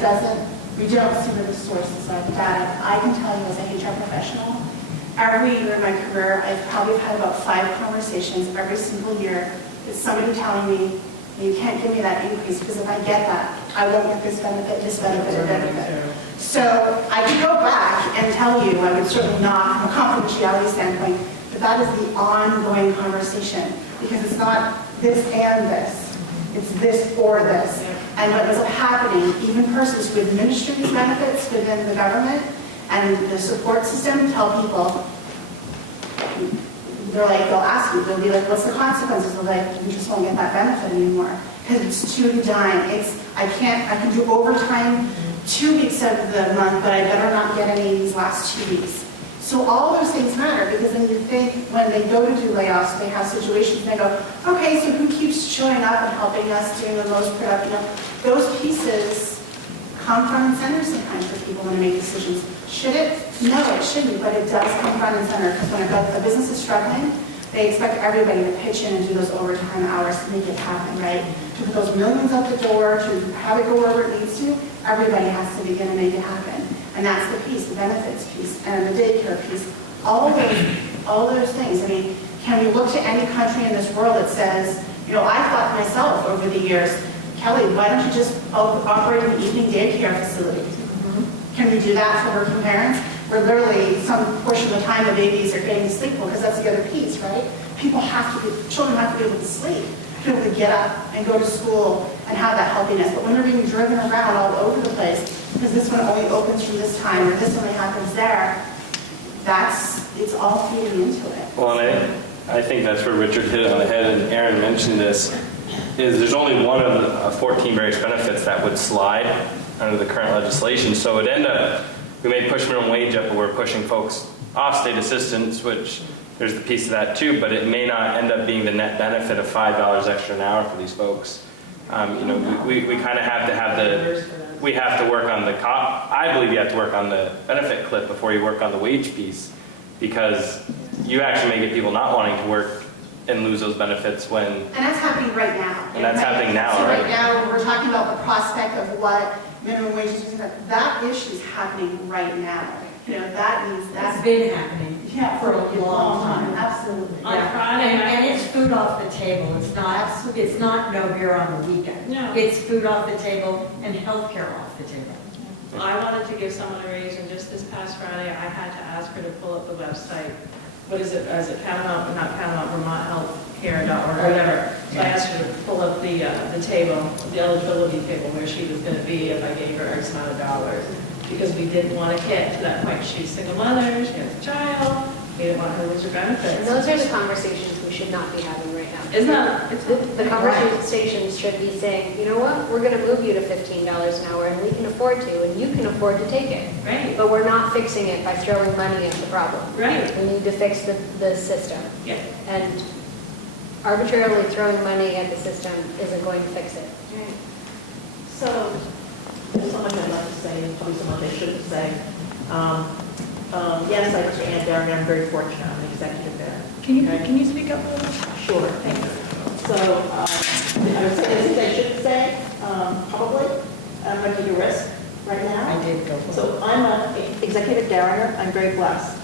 don't see where the sources of the data. I can tell you as a HR professional, every year in my career, I've probably had about 5 conversations every single year with somebody telling me, you can't give me that increase because if I get that, I won't get this benefit, or benefit. So I could go back and tell you, I would certainly not, from a confidentiality standpoint, but that is the ongoing conversation because it's not this and this. It's this or this. And what ends up happening, even persons who administer these benefits within the government and the support system tell people, they'll ask you, they'll be like, what's the consequences? They'll be like, you just won't get that benefit anymore. Because it's too dime. I can do overtime 2 weeks out of the month, but I better not get any of these last 2 weeks. So all those things matter because then you think when they go to do layoffs, they have situations and they go, okay, so who keeps showing up and helping us doing the most productive? You know, those pieces come front and center sometimes for people when they make decisions. Should it? No, it shouldn't, but it does come front and center because when a business is struggling, they expect everybody to pitch in and do those overtime hours to make it happen, right? To put those millions out the door, to have it go wherever it needs to, everybody has to begin to make it happen. And that's the piece, the benefits piece, and the daycare piece. All those things. I mean, can we look to any country in this world that says, you know, I thought to myself over the years, Kelly, why don't you just operate an evening daycare facility? Can we do that for working parents? Where literally some portion of the time the babies are getting sleep because that's the other piece, right? Children have to be able to sleep, to be able to get up and go to school and have that healthiness. But when they're being driven around all over the place, because this one only opens from this time or this only happens there, it's all feeding into it. Well, and I think that's where Richard hit it on the head, and Aaron mentioned this. is there's only one of the 14 various benefits that would slide under the current legislation. So it end up, we may push minimum wage up, but we're pushing folks off state assistance, which there's the piece of that too, but it may not end up being the net benefit of $5 extra an hour for these folks. You know, we kind of have to have we have to work on the I believe you have to work on the benefit clip before you work on the wage piece, because you actually may get people not wanting to work and lose those benefits when. And that's happening right now. And that's happening now, So right? right now, we're talking about the prospect of what minimum wage is. That issue is happening right now. You know, that means That's that's. been happening. Yeah, for a long time. Absolutely. Yeah. And it's food off the table. It's not no beer on the weekend. No. It's food off the table and healthcare off the table. I wanted to give someone a raise, and just this past Friday, I had to ask her to pull up the website. What is it, Catamount, not Catamount, Vermont Healthcare.org, or whatever. So I asked her to pull up the table, the eligibility table, where she was going to be if I gave her X amount of dollars. Because we didn't want to get to that point. She's a single mother, she has a child, we didn't want her to lose her And benefits. those are the conversations we should not be having right now. Isn't that, The conversations should be saying, you know what, we're going to move you to $15 an hour, and we can afford to, and you can afford to take it. right, But we're not fixing it by throwing money at the problem. right, We need to fix the system. yeah. And arbitrarily throwing money at the system isn't going to fix it. So, there's so much I'd like to say, and probably so much I shouldn't say. Yes, I understand, Darren, I'm very fortunate, I'm an executive there. Can you speak up a little? Sure, thank you. So, I would say things I shouldn't say, probably. I'm going to take a risk right now. I did go for it. So I'm an executive Darrener, I'm very blessed.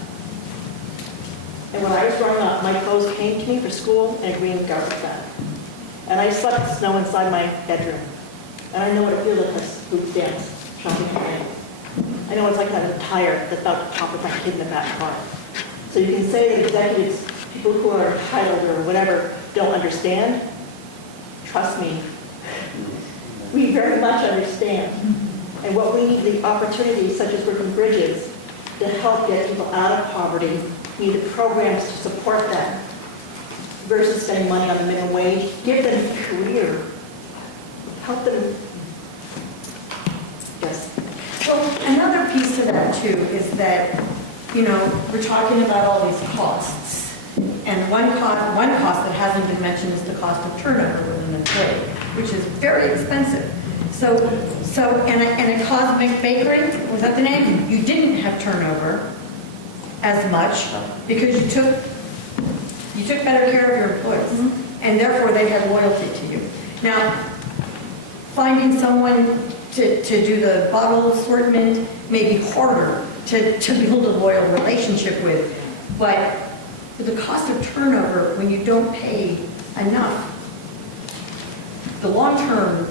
And when I was growing up, my clothes came to me for school in a green garbage bag. And I slept in snow inside my bedroom. And I know what it feels like to food stamps, shopping for animals. I know what it's like to have a tire that's about to pop with my kid in the back car. So you can say that executives, people who are entitled or whatever, don't understand. Trust me, we very much understand. And what we need, the opportunities such as Working Bridges, to help get people out of poverty, we need the programs to support them versus spending money on the minimum wage. Give them a career. Help them. Yes. Well, another piece to that too is that, you know, we're talking about all these costs. And one cost that hasn't been mentioned is the cost of turnover within the trade, which is very expensive. And at Cosmic Bakery, was that the name? You didn't have turnover as much because you took better care of your employees, and therefore they had loyalty to you. Now, finding someone to do the bottle assortment may be harder to build a loyal relationship with, but the cost of turnover, when you don't pay enough, the long-term.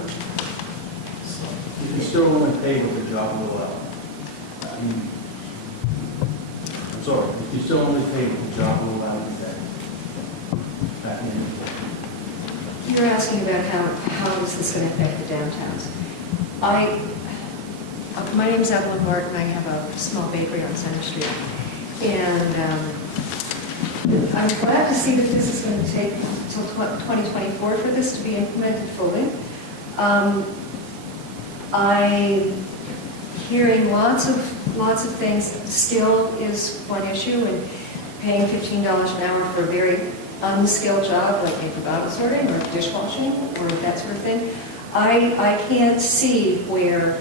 You can still only pay what the job will allow. I mean, I'm sorry, if you still only pay what the job will allow, that means. You're asking about how is this going to affect the downtowns. My name's Evelyn Martin. I have a small bakery on Center Street. And I'm glad to see that this is going to take until 2024 for this to be implemented fully. I'm hearing lots of things. Skill is one issue, and paying $15 an hour for a very unskilled job like paper bottle sorting or dishwashing or that sort of thing. I can't see where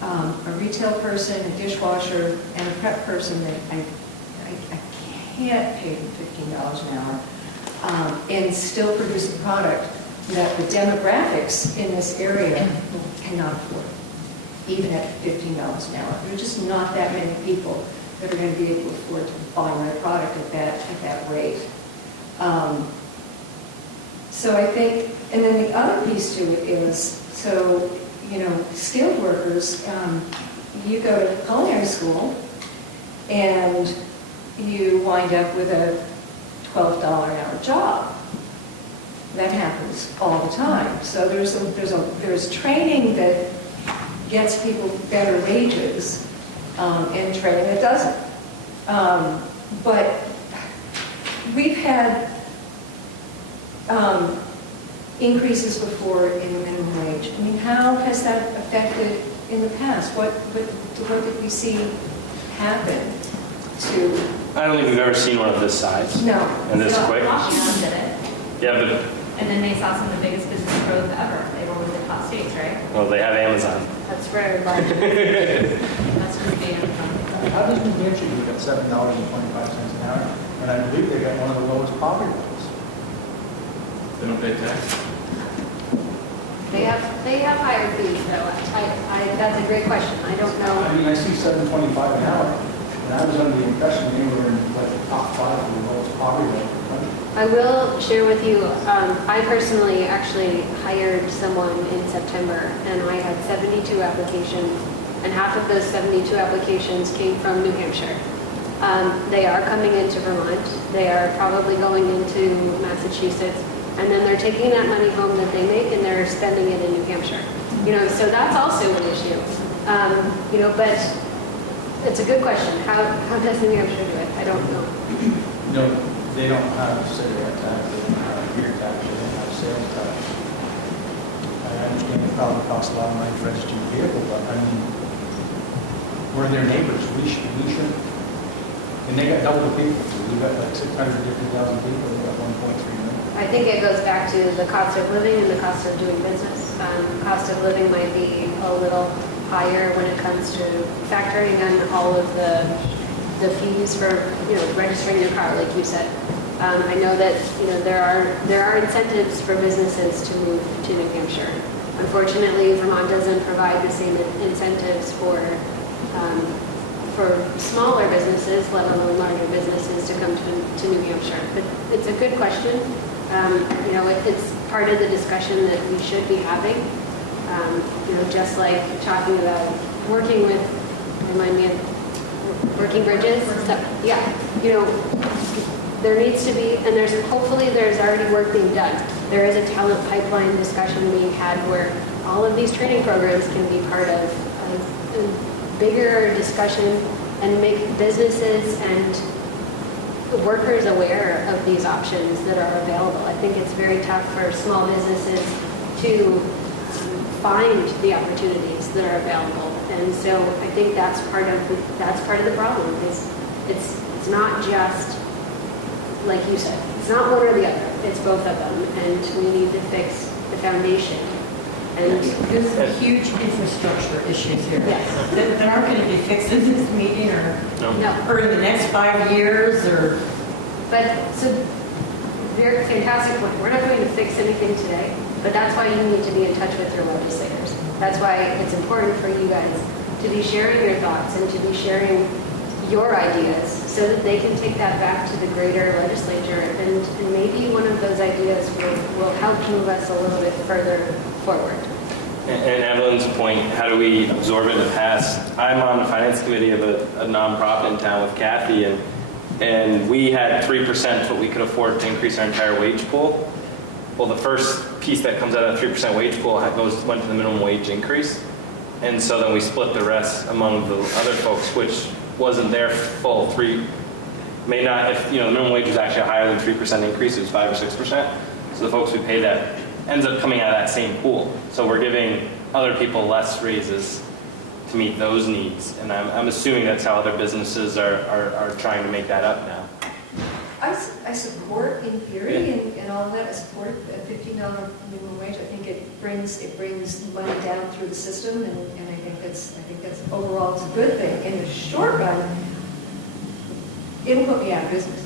a retail person, a dishwasher, and a prep person that I can't pay them $15 an hour and still produce a product that the demographics in this area cannot afford, even at $15 an hour. There are just not that many people that are going to be able to afford to buy my product at that rate. So I think, and then the other piece to it is, so, you know, skilled workers, you go to culinary school and you wind up with a $12 an hour job. That happens all the time. So there's training that gets people better wages and training that doesn't. But we've had increases before in the minimum wage. I mean, how has that affected in the past? What did we see happen to? I don't think we've ever seen one of this size. No. And this quick. Washington did it, Yeah, but, and then they saw some of the biggest business growth ever. They were one of the top states, right? well, they have Amazon. That's very large. That's just being. How does New Hampshire do at $7.25 an hour? And I believe they got one of the lowest poverty levels. They don't pay tax. They have higher fees, though. That's a great question. I don't know. I mean, I see $7.25 an hour, and I was under the impression they were in like the top 5 of the lowest poverty level in the country. I will share with you, I personally actually hired someone in September, and I had 72 applications, and half of those 72 applications came from New Hampshire. They are coming into Vermont. They are probably going into Massachusetts, and then they're taking that money home that they make and they're spending it in New Hampshire. So that's also an issue. But it's a good question. How does New Hampshire do it? I don't know. No, they don't have cigarette tax, they don't have beer tax, they don't have sales tax. I understand it probably costs a lot of money to register your vehicle, but I mean, we're their neighbors, we should. And they got double the people, we've got like 650,000 people, they got 1.3 million. I think it goes back to the cost of living and the cost of doing business. Cost of living might be a little higher when it comes to factoring in all of the fees for registering your car, like you said. I know that there are incentives for businesses to move to New Hampshire. Unfortunately, Vermont doesn't provide the same incentives for smaller businesses, let alone larger businesses, to come to New Hampshire. But it's a good question. It's part of the discussion that we should be having. Just like talking about working with, remind me of working bridges and stuff. Yeah, there needs to be, and hopefully there's already work being done. There is a talent pipeline discussion being had where all of these training programs can be part of a bigger discussion and make businesses and workers aware of these options that are available. I think it's very tough for small businesses to find the opportunities that are available, and so I think that's part of the problem. It's not just like you said. It's not one or the other. It's both of them, and we need to fix the foundation. And There's huge infrastructure issues here. Yes. That aren't going to be fixed in this meeting No. or in the next 5 years or. But so very fantastic point. We're not going to fix anything today, but that's why you need to be in touch with your legislators. That's why it's important for you guys to be sharing your thoughts and to be sharing your ideas so that they can take that back to the greater legislature, and maybe one of those ideas will help move us a little bit further forward. And Evelyn's point, how do we absorb it in the past? I'm on the finance committee of a nonprofit in town with Kathy, and we had 3% what we could afford to increase our entire wage pool. Well, the first piece that comes out of that 3% wage pool went to the minimum wage increase. And so then we split the rest among the other folks, which wasn't their full the minimum wage was actually a higher than 3% increase, it was 5 or 6%. So the folks who pay that ends up coming out of that same pool. So we're giving other people less raises to meet those needs. And I'm assuming that's how other businesses are trying to make that up now. I support in theory and all that. I support a $15 minimum wage. I think it brings money down through the system, and I think that's overall it's a good thing. In the short run, it'll put me out of business.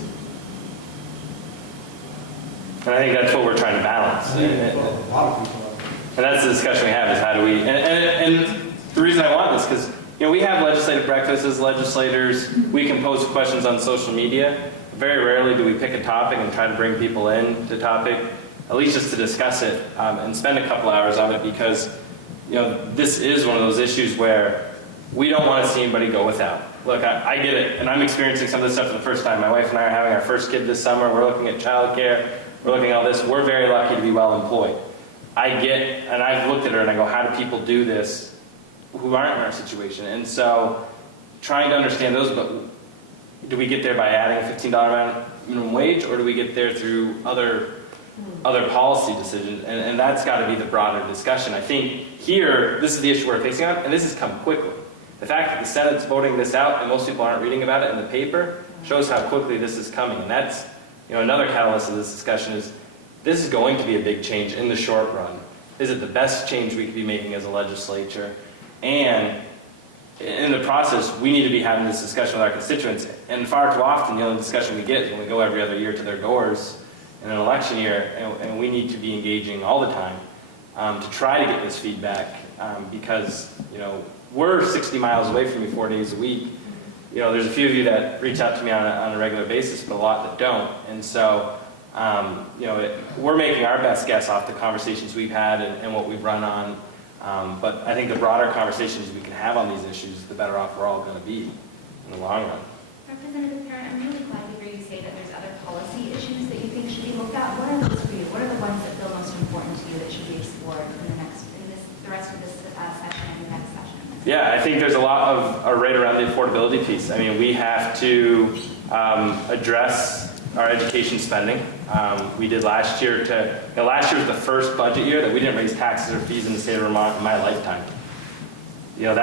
And I think that's what we're trying to balance. And that's the discussion we have, is how do we, and the reason I want this, because we have legislative breakfasts as legislators, we can post questions on social media. Very rarely do we pick a topic and try to bring people in to topic, at least just to discuss it and spend a couple hours on it, because this is one of those issues where we don't want to see anybody go without. Look, I get it, and I'm experiencing some of this stuff for the first time. My wife and I are having our first kid this summer. We're looking at childcare. We're looking at all this. We're very lucky to be well employed. I get, and I've looked at her and I go, how do people do this who aren't in our situation? And so trying to understand those, but do we get there by adding a $15 minimum wage, or do we get there through other other policy decisions, and that's got to be the broader discussion. I think here, this is the issue we're facing on, and this has come quickly. The fact that the Senate's voting this out and most people aren't reading about it in the paper shows how quickly this is coming. And that's, another catalyst of this discussion is this is going to be a big change in the short run. Is it the best change we could be making as a legislature? And in the process, we need to be having this discussion with our constituents. And far too often, the only discussion we get is when we go every other year to their doors in an election year, and we need to be engaging all the time to try to get this feedback because, we're 60 miles away from you 4 days a week. There's a few of you that reach out to me on a regular basis, but a lot that don't. And so, we're making our best guess off the conversations we've had and what we've run on. But I think the broader conversations we can have on these issues, the better off we're all going to be in the long run. Representative Parent, I'm really glad to hear you say that there's other policy issues that you think should be looked at. What are those for you? What are the ones that feel most important to you that should be explored in the rest of this session and the next session? Yeah, I think there's a lot of right around the affordability piece. I mean, we have to address our education spending. We did last year last year was the first budget year that we didn't raise taxes or fees in the state of Vermont in my lifetime. The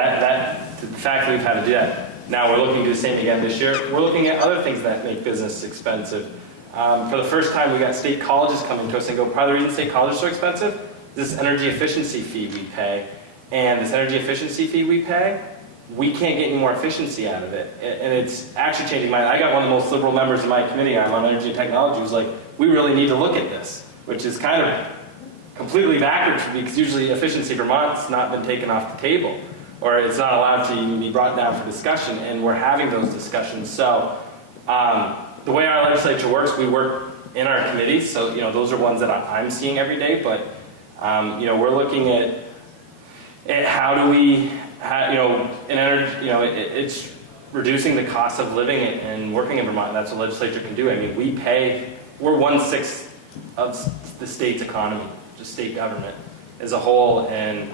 fact that we've had to do that. Now we're looking to do the same again this year. We're looking at other things that make business expensive. For the first time, we got state colleges coming to us and go, part of the reason state colleges are so expensive is this energy efficiency fee we pay. And this energy efficiency fee we pay, we can't get any more efficiency out of it. And it's actually changing my, I got one of the most liberal members of my committee on energy and technology who's like, we really need to look at this, which is kind of completely backwards for me because usually efficiency Vermont's not been taken off the table or it's not allowed to even be brought down for discussion, and we're having those discussions. So the way our legislature works, we work in our committees, so those are ones that I'm seeing every day, but we're looking at how do we, it's reducing the cost of living and working in Vermont. That's what legislature can do. I mean, we're 1/6 of the state's economy, just state government as a whole, and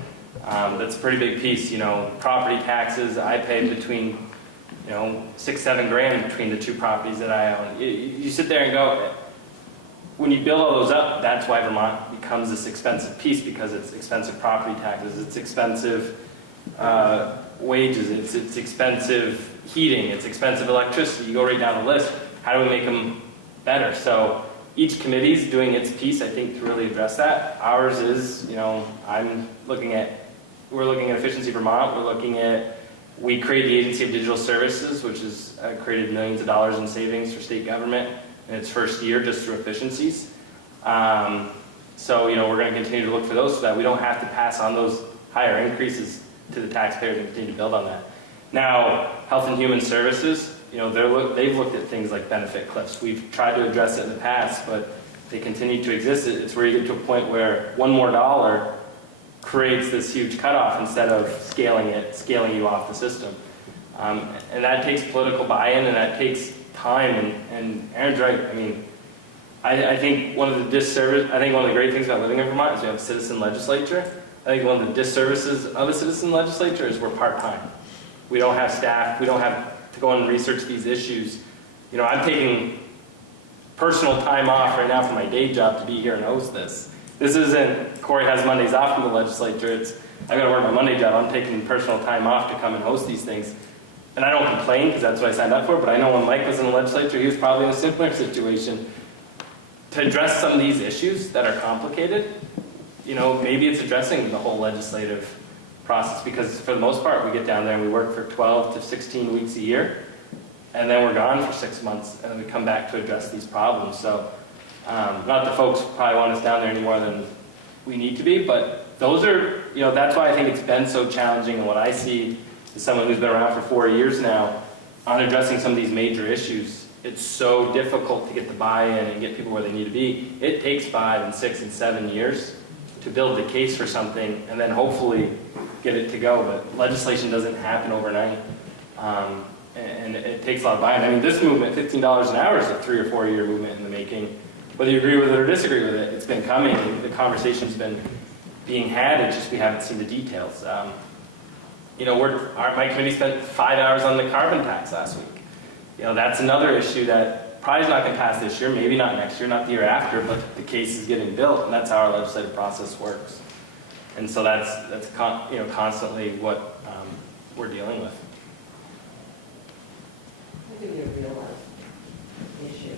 that's a pretty big piece. Property taxes, I pay between, $6-7 grand between the two properties that I own. You sit there and go, when you build all those up, that's why Vermont becomes this expensive piece, because it's expensive property taxes, it's expensive wages, it's expensive heating, it's expensive electricity. You go right down the list. How do we make them better? So each committee is doing its piece, I think, to really address that. Ours is, we're looking at Efficiency Vermont. We created the Agency of Digital Services, which has created millions of dollars in savings for state government in its first year just through efficiencies. So, we're going to continue to look for those so that we don't have to pass on those higher increases to the taxpayers and continue to build on that. Now, Health and Human Services, they've looked at things like benefit cliffs. We've tried to address it in the past, but they continue to exist. It's where you get to a point where one more dollar creates this huge cutoff instead of scaling you off the system. And that takes political buy-in, and that takes time, and Aaron's right. I mean, I think one of the great things about living in Vermont is we have a citizen legislature. I think one of the disservices of a citizen legislature is we're part-time. We don't have staff. We don't have to go and research these issues. I'm taking personal time off right now from my day job to be here and host this. This isn't Corey has Mondays off from the legislature. I got to work my Monday job. I'm taking personal time off to come and host these things. And I don't complain because that's what I signed up for, but I know when Mike was in the legislature, he was probably in a similar situation. To address some of these issues that are complicated, maybe it's addressing the whole legislative process, because for the most part, we get down there and we work for 12 to 16 weeks a year, and then we're gone for 6 months, and then we come back to address these problems. So, not that folks probably want us down there any more than we need to be, but those are, that's why I think it's been so challenging, and what I see as someone who's been around for 4 years now, on addressing some of these major issues. It's so difficult to get the buy-in and get people where they need to be. It takes 5 and 6 and 7 years to build the case for something and then hopefully get it to go. But legislation doesn't happen overnight. And it takes a lot of buy-in. I mean, this movement, $15 an hour, is a 3 or 4 year movement in the making. Whether you agree with it or disagree with it, it's been coming. The conversation's been being had. It's just we haven't seen the details. My committee spent 5 hours on the carbon tax last week. That's another issue that probably not going to pass this year, maybe not next year, not the year after, but the case is getting built, and that's how our legislative process works. And so that's constantly what we're dealing with. I'll give you a real life issue,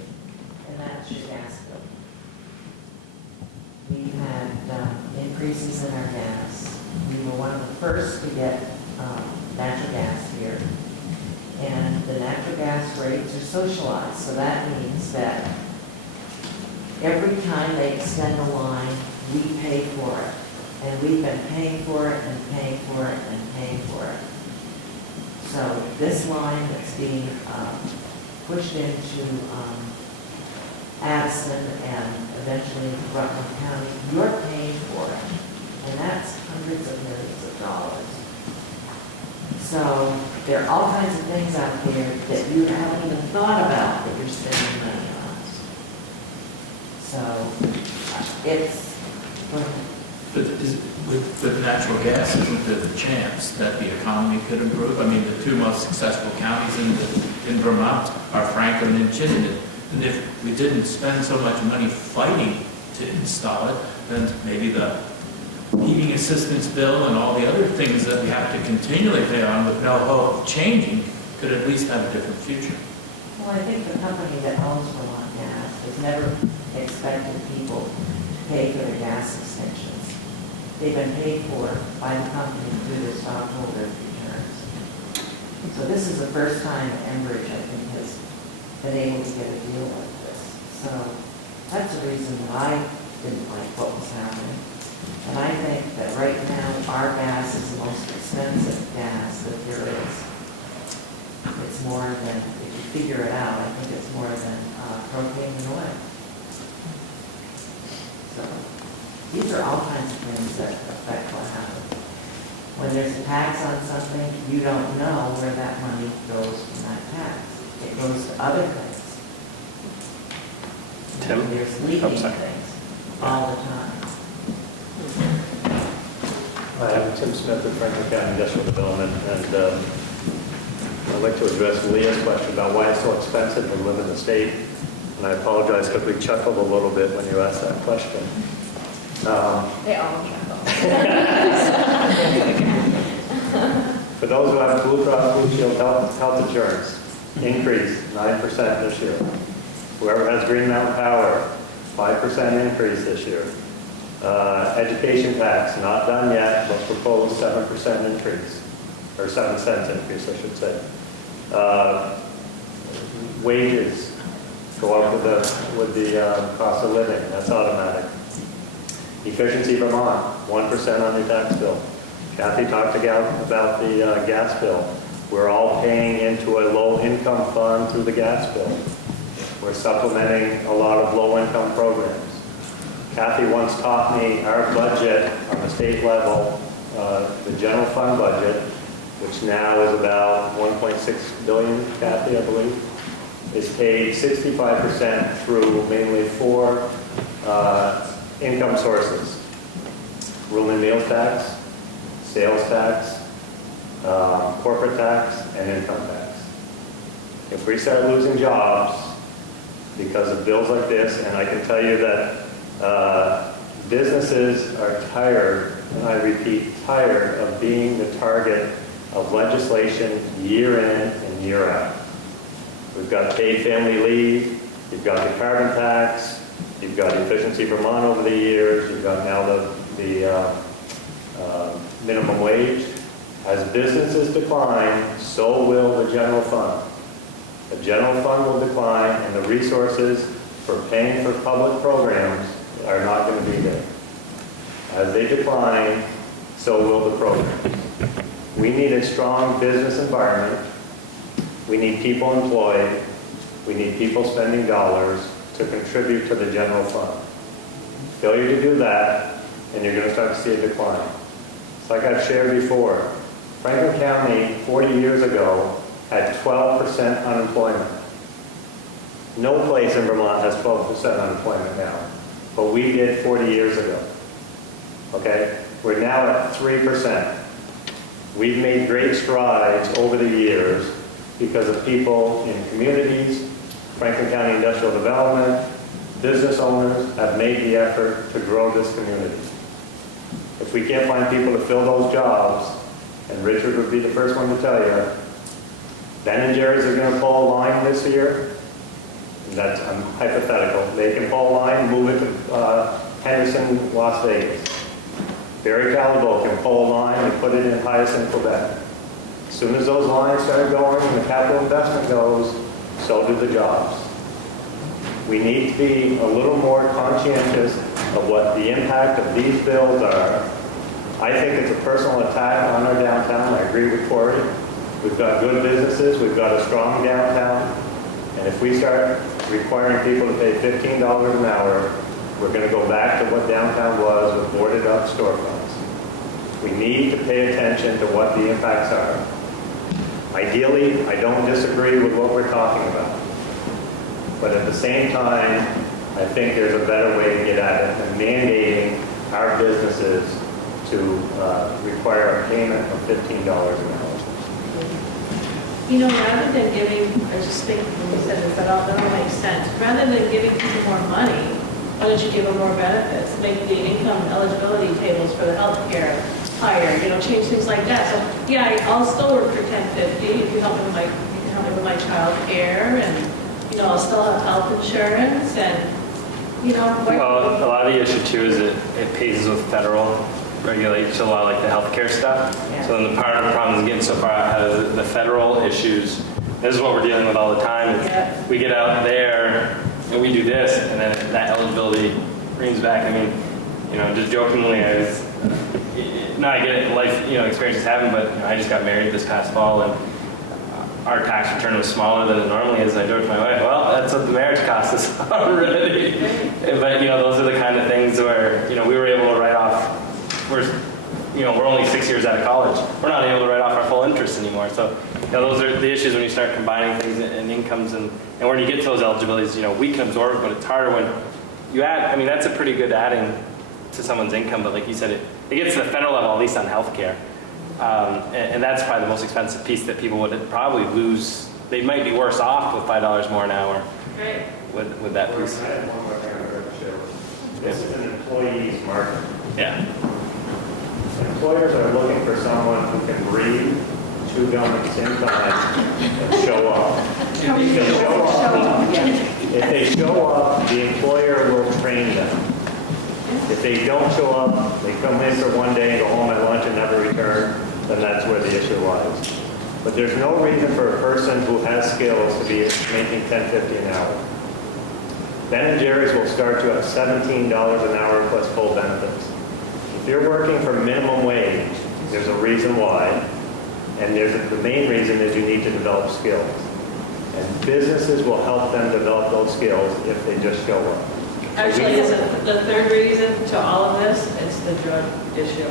and that's your gas bill. We've had increases in our gas. We were one of the first to get natural gas here. And the natural gas rates are socialized, so that means that every time they extend a line, we pay for it. And we've been paying for it and paying for it and paying for it. So this line that's being pushed into Addison and eventually into Rutland County, you're paying for it. And that's hundreds of millions of dollars. So there are all kinds of things out there that you haven't even thought about that you're spending money on. So it's, But with natural gas, isn't there the chance that the economy could improve? I mean, the two most successful counties in Vermont are Franklin and Chittenden. And if we didn't spend so much money fighting to install it, then maybe the heating assistance bill and all the other things that we have to continually pay on with no hope of changing could at least have a different future. well, I think the company that owns Vermont Gas has never expected people to pay for their gas extensions. They've been paid for by the company through their stockholder returns. So this is the first time Enbridge, I think, has been able to get a deal like this. So that's the reason that I didn't like what was happening. And I think that right now, our gas is the most expensive gas that there is. It's more than, if you figure it out, I think it's more than propane and oil. So these are all kinds of things that affect what happens. When there's a tax on something, you don't know where that money goes from that tax. It goes to other things. Tim? There's leaking things all the time. Hi, I'm Tim Smith with Franklin County Industrial Development, and I'd like to address Leah's question about why it's so expensive to live in the state. And I apologize because we chuckled a little bit when you asked that question. They all chuckle. For those who have Blue Cross Blue Shield health insurance, increase 9% this year. Whoever has Green Mountain Power, 5% increase this year. Education tax, not done yet, but proposed 7% increase, or 7 cents increase, I should say. Wages go up with the cost of living, that's automatic. Efficiency Vermont, 1% on your tax bill. Kathy talked about the gas bill. We're all paying into a low-income fund through the gas bill. We're supplementing a lot of low-income programs. Kathy once taught me our budget on the state level, the general fund budget, which now is about 1.6 billion, Kathy, I believe, is paid 65% through mainly 4 income sources: room and meal tax, sales tax, corporate tax, and income tax. If we start losing jobs because of bills like this, and I can tell you that businesses are tired, and I repeat, tired of being the target of legislation year in and year out. We've got paid family leave, you've got the carbon tax, you've got Efficiency Vermont over the years, you've got now the minimum wage. As businesses decline, so will the general fund. The general fund will decline, and the resources for paying for public programs are not going to be there. As they decline, so will the programs. We need a strong business environment. We need people employed. We need people spending dollars to contribute to the general fund. Failure to do that, and you're going to start to see a decline. It's like I've shared before. Franklin County, 40 years ago, had 12% unemployment. No place in Vermont has 12% unemployment now, but we did 40 years ago. Okay? We're now at 3%. We've made great strides over the years because of people in communities Franklin County Industrial Development, business owners have made the effort to grow this community. If we can't find people to fill those jobs, and Richard would be the first one to tell you, Ben and Jerry's are going to pull a line this year. That's hypothetical. They can pull a line, move it to Henderson, Las Vegas. Barry Calabo can pull a line and put it in Hyacinth, Quebec. As soon as those lines start going and the capital investment goes, so do the jobs. We need to be a little more conscientious of what the impact of these bills are. I think it's a personal attack on our downtown. I agree with Corey. We've got good businesses. We've got a strong downtown. And if we start requiring people to pay $15 an hour, we're going to go back to what downtown was with boarded up storefronts. We need to pay attention to what the impacts are. Ideally, I don't disagree with what we're talking about. But at the same time, I think there's a better way to get at it than mandating our businesses to require a payment of $15 an hour. You know, rather than giving, I just think when you said this, that all makes sense. Rather than giving people more money, why don't you give them more benefits? Make the income and eligibility tables for the health care higher, you know, change things like that. So yeah, I'll still work for $10.50 if you help me with my child care, and you know, I'll still have health insurance, and you know, Well, a lot of the issue too is it pays with federal regulations, a lot of like the healthcare stuff. Yeah. So then the part of the problem is getting so far ahead of the federal issues. This is what we're dealing with all the time. Is we get out there and we do this, and then that eligibility brings back. I mean, you know, just jokingly, I get it, life, you know, experiences happen, but you know, I just got married this past fall, and our tax return was smaller than it normally is. I joked to my wife, well, that's what the marriage cost us already. But, you know, those are the kind of things where, you know, we were able to write off, we're only 6 years out of college. We're not able to write off our full interest anymore. So, you know, those are the issues when you start combining things and incomes, and when you get to those eligibilities, you know, we can absorb it, but it's harder when you add, I mean, that's a pretty good adding to someone's income, but like you said, it gets to the federal level, at least on healthcare. And that's probably the most expensive piece that people would probably lose. They might be worse off with $5 more an hour with that piece. I have one more thing I'd like to share with you. This is an employee's market. Yeah. Employers are looking for someone who can breathe, chew gum at the same time, and show up. If they show up, the employer will train them. If they don't show up, they come in for one day, go home at lunch and never return, then that's where the issue lies. But there's no reason for a person who has skills to be making $10.50 an hour. Ben & Jerry's will start you at $17 an hour plus full benefits. If you're working for minimum wage, there's a reason why, and the main reason is you need to develop skills. And businesses will help them develop those skills if they just show up. Actually, is the third reason to all of this, it's the drug issue.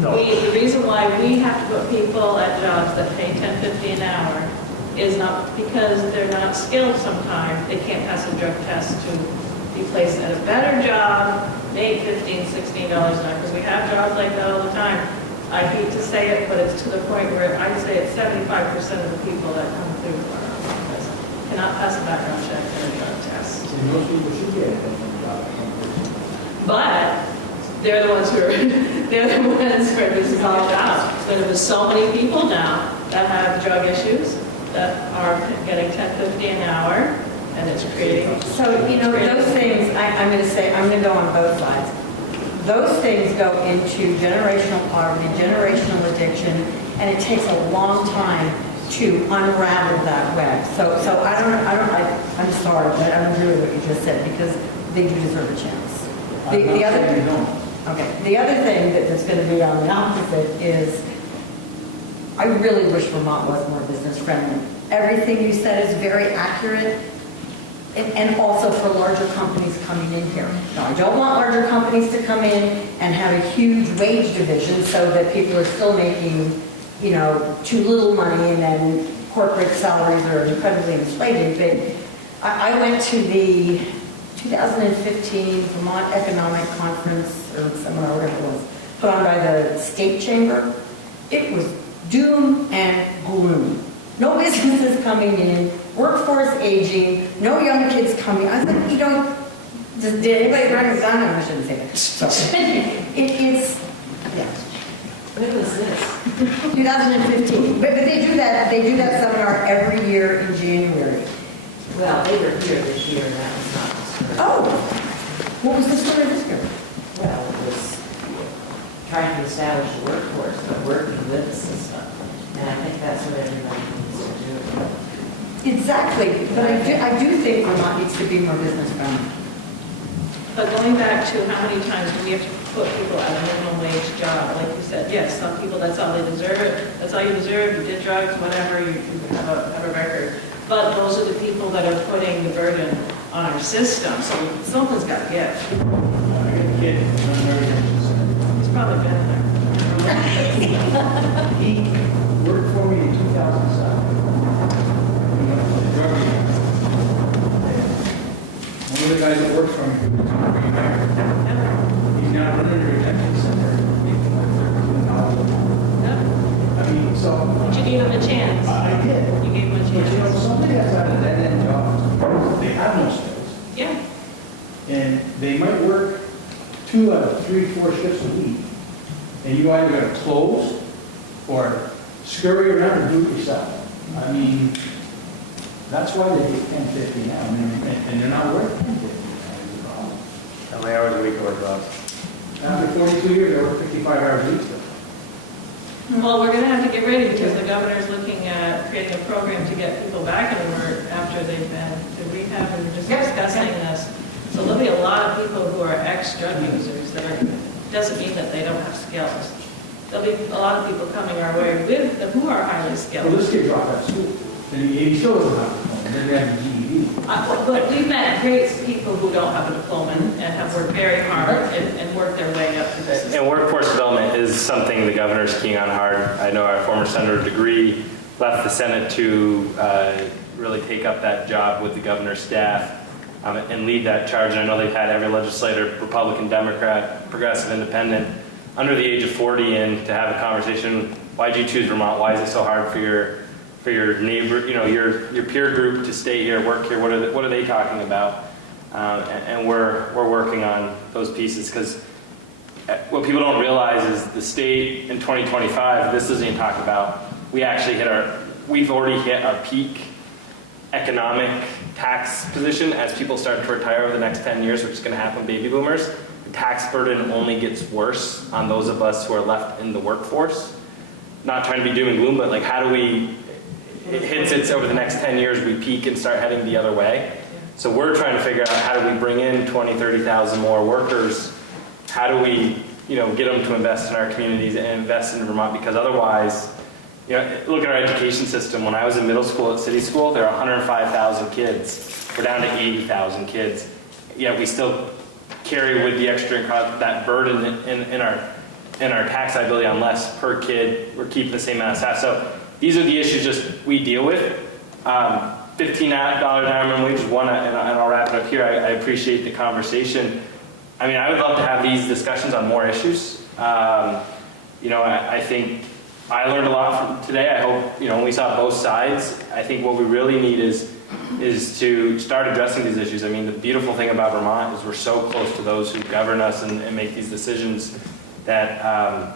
No. The reason why we have to put people at jobs that pay $10.50 an hour is not because they're not skilled sometimes. They can't pass a drug test to be placed at a better job, make $15, $16 an hour, because we have jobs like that all the time. I hate to say it, but it's to the point where I'd say it's 75% of the people that come through our office cannot pass a background check and a drug test. And those people should get it. But they're the ones who are, this is all about. But there's so many people now that have drug issues that are getting $10.50 an hour, and it's creating. So, you know, those things, I'm going to go on both sides. Those things go into generational poverty, generational addiction, and it takes a long time to unravel that web. So I'm sorry, but I agree with what you just said, because they do deserve a chance. The other thing that's going to be on the opposite is, I really wish Vermont was more business friendly. Everything you said is very accurate, and also for larger companies coming in here. Now, I don't want larger companies to come in and have a huge wage division so that people are still making, you know, too little money, and then corporate salaries are incredibly inflated. But I went to the 2015 Vermont Economic Conference or seminar, whatever it was, put on by the State Chamber. It was doom and gloom. no businesses coming in, workforce aging, no young kids coming. I think, did anybody write it down? I shouldn't say that. Sorry. It's, yeah. When was this? 2015. But they do that seminar every year in January. Well, they were here this year, and that was not the story. Oh, what was the story this year? Well, it was trying to establish a workforce, but working with the system. And I think that's what everybody needs to do. Exactly, but I do think Vermont needs to be more business friendly. But going back to how many times do we have to put people at a minimum wage job? Like you said, yes, some people, that's all they deserve. That's all you deserve. You did drugs, whatever, you have a record. But those are the people that are putting the burden on our system. So something's got to give. I got a kid, He's probably been there. he worked for me in 2007. He went to the drug dealer. One of the guys that worked for me was he's now running a detention center. Making like $13 an hour. I mean, so. But you gave him a chance. I did. You gave him a But you know, chance. somebody that's out of that end job, they have no skills. Yeah. And they might work 2 out of 3, 4 shifts a week. And you either got to close or scurry around and do it yourself. I mean, that's why they get 10.50 now. I mean, and they're not worth 10.50 now is the problem. How many hours a week work, Rob? After 42 years, they work 55 hours a week still. Well, we're going to have to get ready because the governor's looking at creating a program to get people back into work after they've been to rehab, and we're just discussing this. So there'll be a lot of people who are ex-drug users that are, doesn't mean that they don't have skills. There'll be a lot of people coming our way with who are highly Well, skilled. this kid dropped out of school. And he still doesn't have a diploma. And then they have a GED. But we've met great people who don't have a diploma and have worked very hard and worked their way up to this. And workforce development is something the governor's keying on hard. I know our former Senator Degree left the Senate to really take up that job with the governor's staff and lead that charge. And I know they've had every legislator, Republican, Democrat, Progressive, Independent, under the age of 40 in to have a conversation. Why'd you choose Vermont? Why is it so hard for your neighbor, your peer group to stay here, work here? What are they talking about? And we're working on those pieces because what people don't realize is the state in 2025. This doesn't even talk about. We've already hit our peak economic tax position as people start to retire over the next 10 years, which is going to happen, baby boomers. The tax burden only gets worse on those of us who are left in the workforce. Not trying to be doom and gloom, but like how do we, it hits it over the next 10 years, we peak and start heading the other way. So we're trying to figure out how do we bring in 20, 30,000 more workers? How do we, get them to invest in our communities and invest in Vermont? Because otherwise, look at our education system. When I was in middle school at City School, there were 105,000 kids. We're down to 80,000 kids. Yet we still carry with the extra that burden in our tax liability on less per kid. We're keeping the same amount of staff. So these are the issues just we deal with. $15 an hour minimum wage is one, and I'll wrap it up here. I appreciate the conversation. I mean, I would love to have these discussions on more issues. I think I learned a lot from today. I hope, when we saw both sides, I think what we really need is to start addressing these issues. I mean, the beautiful thing about Vermont is we're so close to those who govern us and make these decisions that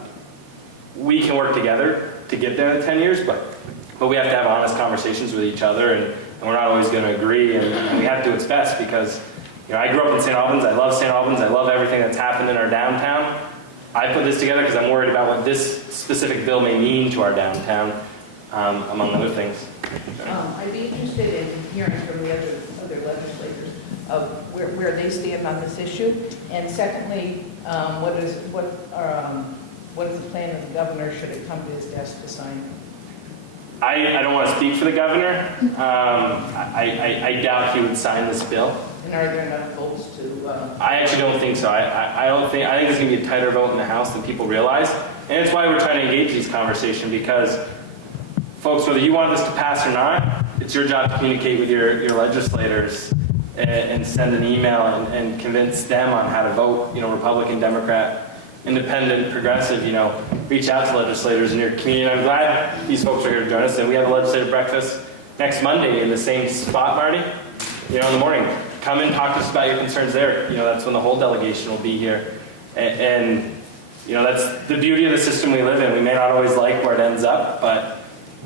we can work together to get there in 10 years, but we have to have honest conversations with each other, and we're not always going to agree, and we have to do its best because, I grew up in St. Albans. I love St. Albans. I love everything that's happened in our downtown. I put this together because I'm worried about what this specific bill may mean to our downtown, among other things. I'd be interested in hearing from the other legislators of where they stand on this issue. And secondly, what is the plan of the governor should it come to his desk to sign? I don't want to speak for the governor. I doubt he would sign this bill. And are there enough votes to? I actually don't think so. I think it's going to be a tighter vote in the House than people realize. And it's why we're trying to engage these conversations, because folks, whether you want this to pass or not, it's your job to communicate with your legislators and send an email and convince them on how to vote, Republican, Democrat, Independent, Progressive, reach out to legislators in your community. And I'm glad these folks are here to join us. And we have a legislative breakfast next Monday in the same spot, Marty, in the morning. Come and talk to us about your concerns there. That's when the whole delegation will be here. And that's the beauty of the system we live in. We may not always like where it ends up, but,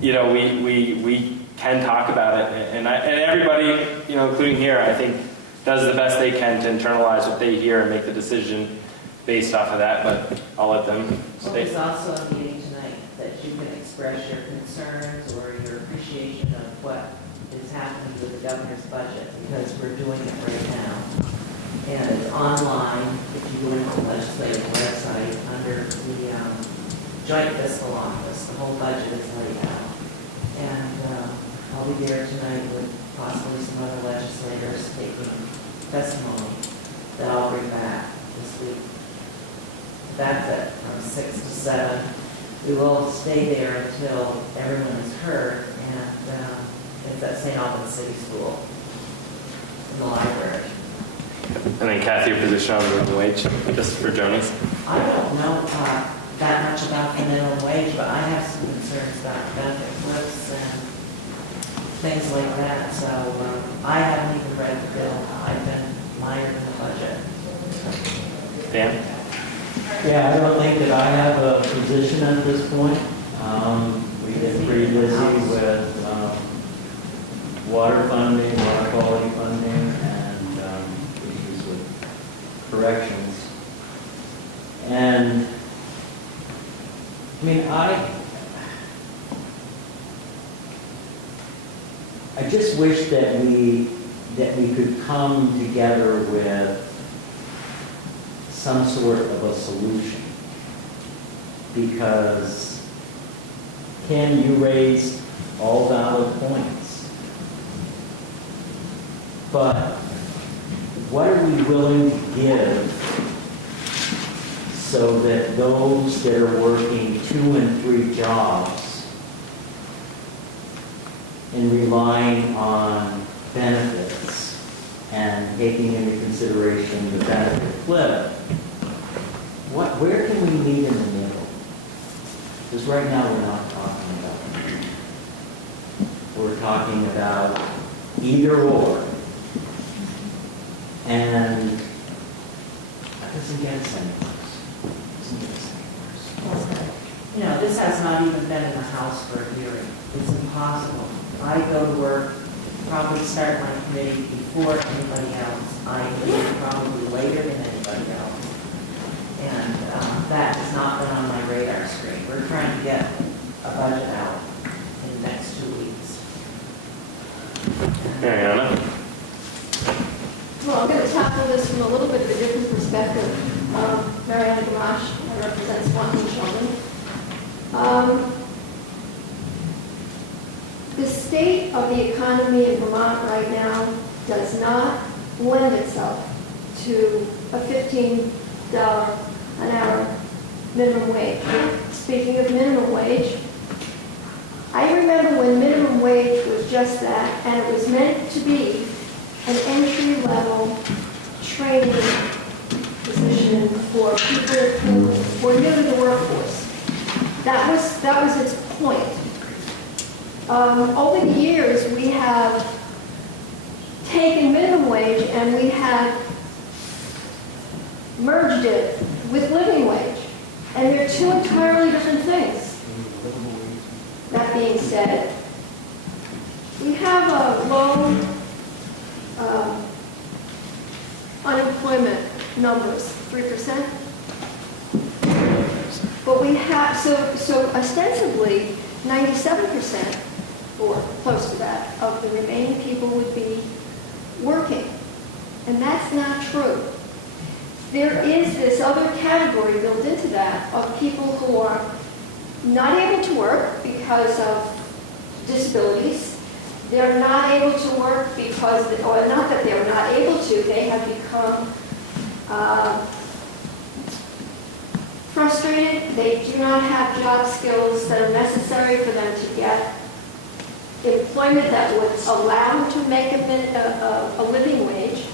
we can talk about it. And everybody, including here, I think, does the best they can to internalize what they hear and make the decision based off of that, but I'll let them Well, stay. there's also a meeting tonight that you can express your concerns or your appreciation of what is happening with the governor's budget, because we're doing it right now. And it's online, if you go into the legislative website, under the Joint Fiscal Office, the whole budget is laid out. And I'll be there tonight with possibly some other legislators taking testimony that I'll bring back this week. That's it, from 6 to 7. We will stay there until everyone is heard, and it's at St. Albans City School, in the library. And then Kathy, your position on minimum wage, just for Jonas. I don't know that much about the minimum wage, but I have some concerns about benefit cliffs and things like that, so I haven't even read the bill. I've been mired in the budget. Dan? Yeah, I don't think that I have a position at this point. We've been pretty busy with water funding, water quality funding, and issues with corrections. And, I mean, I just wish that we could come together with some sort of a solution, because Ken, you raised all valid points, but what are we willing to give so that those that are working 2 and 3 jobs and relying on benefits and taking into consideration the benefit flip, where can we meet in the middle? Because right now we're not talking about that. We're talking about either or. And that doesn't get us anywhere. This has not even been in the House for a hearing. It's impossible. I go to work, probably start my committee before anybody else. I leave probably later than anybody else. And that has not been on my radar screen. We're trying to get a budget out in the next 2 weeks. Mariana? Well, I'm going to tackle this from a little bit of a different perspective. Mariana Gamache, I represent Swanton Sheldon. The state of the economy in Vermont right now does not lend itself to a $15 an hour minimum wage. Speaking of minimum wage, I remember when minimum wage was just that, and it was meant to be an entry-level training position for people who were new to the workforce. That was its point. Over the years, we have taken minimum wage and we have merged it with living wage. And they're 2 entirely different things. That being said, we have a low unemployment numbers, 3%. But we have, so ostensibly, 97%, or close to that, of the remaining people would be working. And that's not true. There is this other category built into that of people who are not able to work because of disabilities. They're not able to work because, or not that they're not able to, they have become frustrated. They do not have job skills that are necessary for them to get employment that would allow them to make a living wage.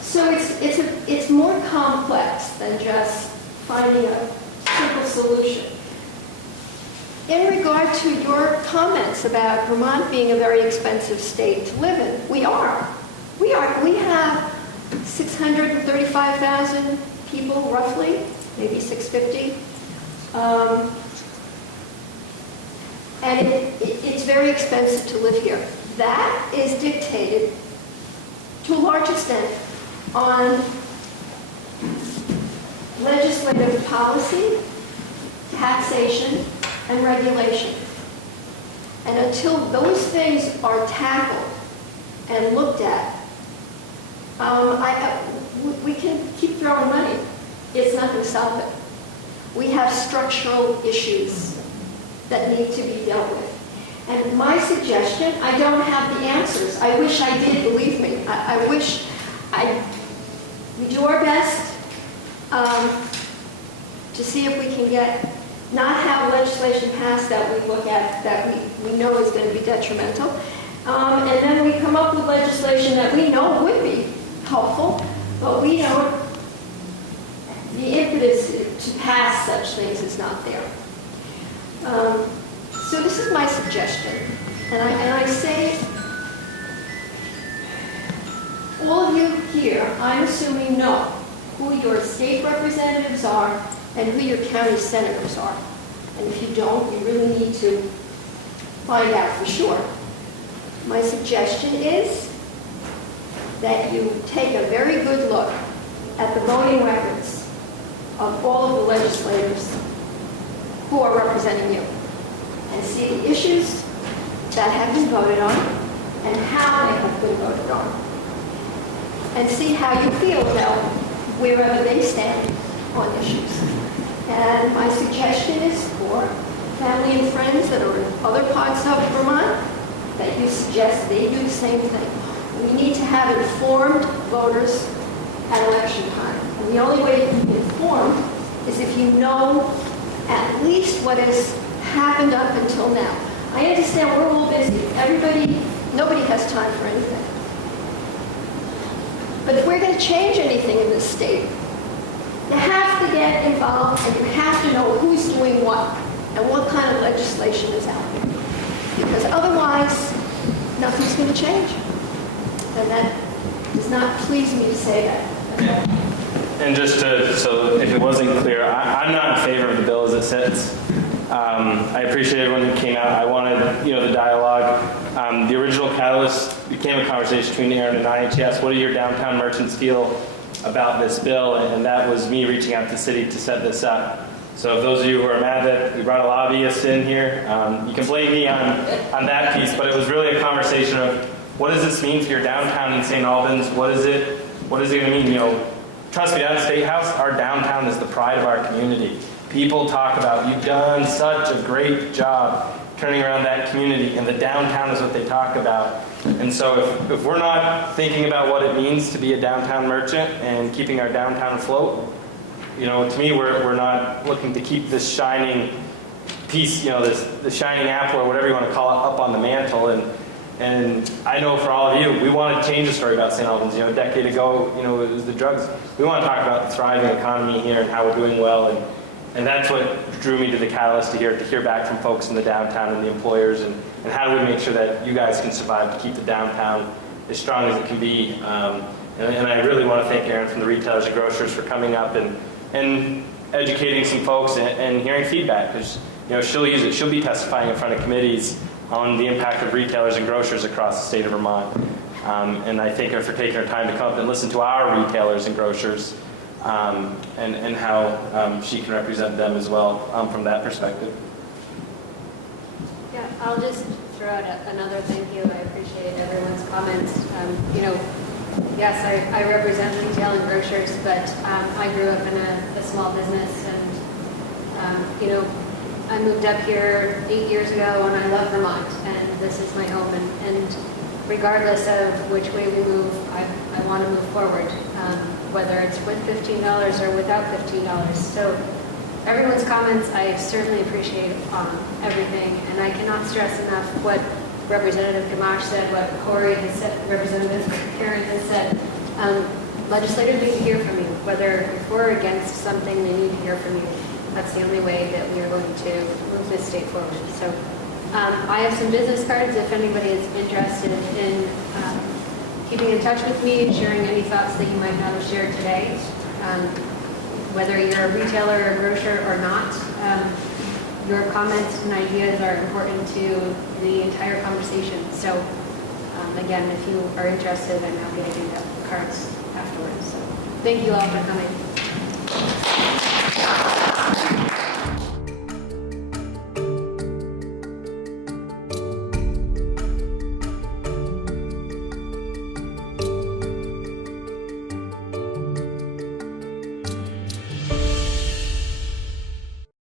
So it's more complex than just finding a practical solution. In regard to your comments about Vermont being a very expensive state to live in, we are. We have 635,000 people roughly, maybe 650. And it's very expensive to live here. That is dictated to a large extent on legislative policy, taxation, and regulation. And until those things are tackled and looked at, we can keep throwing money. It's not going to solve it. We have structural issues that need to be dealt with. And my suggestion, I don't have the answers. I wish I did, believe me. We do our best to see if we can not have legislation passed that we look at that we know is going to be detrimental. And then we come up with legislation that we know would be helpful, but we don't, the impetus to pass such things is not there. So this is my suggestion, and I say, all of you here, I'm assuming know who your state representatives are and who your county senators are. And if you don't, you really need to find out for sure. My suggestion is that you take a very good look at the voting records of all of the legislators who are representing you and see the issues that have been voted on and how they have been voted on. And see how you feel about wherever they stand on issues. And my suggestion is for family and friends that are in other parts of Vermont that you suggest they do the same thing. We need to have informed voters at election time. And the only way you can be informed is if you know at least what has happened up until now. I understand we're all busy. Nobody has time for anything. But if we're going to change anything in this state, you have to get involved and you have to know who's doing what and what kind of legislation is out there. Because otherwise, nothing's going to change. And that does not please me to say that. And just so if it wasn't clear, I'm not in favor of the bill as it sits. I appreciate everyone who came out. I wanted, the dialogue. The original catalyst became a conversation between Aaron and IHS. What do your downtown merchants feel about this bill? And that was me reaching out to the city to set this up. So if those of you who are mad that we brought a lobbyist in here, you can blame me on that piece. But it was really a conversation of what does this mean for your downtown in St. Albans? What is it going to mean? Trust me, at State House, our downtown is the pride of our community. People talk about, you've done such a great job turning around that community, and the downtown is what they talk about. And so if we're not thinking about what it means to be a downtown merchant and keeping our downtown afloat, to me, we're not looking to keep this shining piece, the shining apple or whatever you want to call it, up on the mantle. And I know for all of you, we want to change the story about St. Albans. A decade ago, it was the drugs. We want to talk about the thriving economy here and how we're doing well. And that's what drew me to the catalyst to hear back from folks in the downtown and the employers. And how do we make sure that you guys can survive to keep the downtown as strong as it can be. And I really want to thank Erin from the retailers and grocers for coming up and educating some folks and hearing feedback. Because she'll use it. She'll be testifying in front of committees on the impact of retailers and grocers across the state of Vermont. And I thank her for taking her time to come up and listen to our retailers and grocers and how she can represent them as well from that perspective. Yeah, I'll just throw out another thank you. I appreciate everyone's comments. Yes, I represent retail and grocers, but I grew up in a small business and, I moved up here 8 years ago and I love Vermont and this is my home and regardless of which way we move, I want to move forward, whether it's with $15 or without $15. So everyone's comments, I certainly appreciate everything and I cannot stress enough what Representative Gamache said, what Corey has said, Representative Karen has said. Legislators need to hear from you, whether if we're against something, they need to hear from you. That's the only way that we are going to move this state forward. So I have some business cards if anybody is interested in keeping in touch with me, sharing any thoughts that you might not have shared today. Whether you're a retailer or grocer or not, your comments and ideas are important to the entire conversation. So again, if you are interested, I'm happy to do the cards afterwards. So thank you all for coming.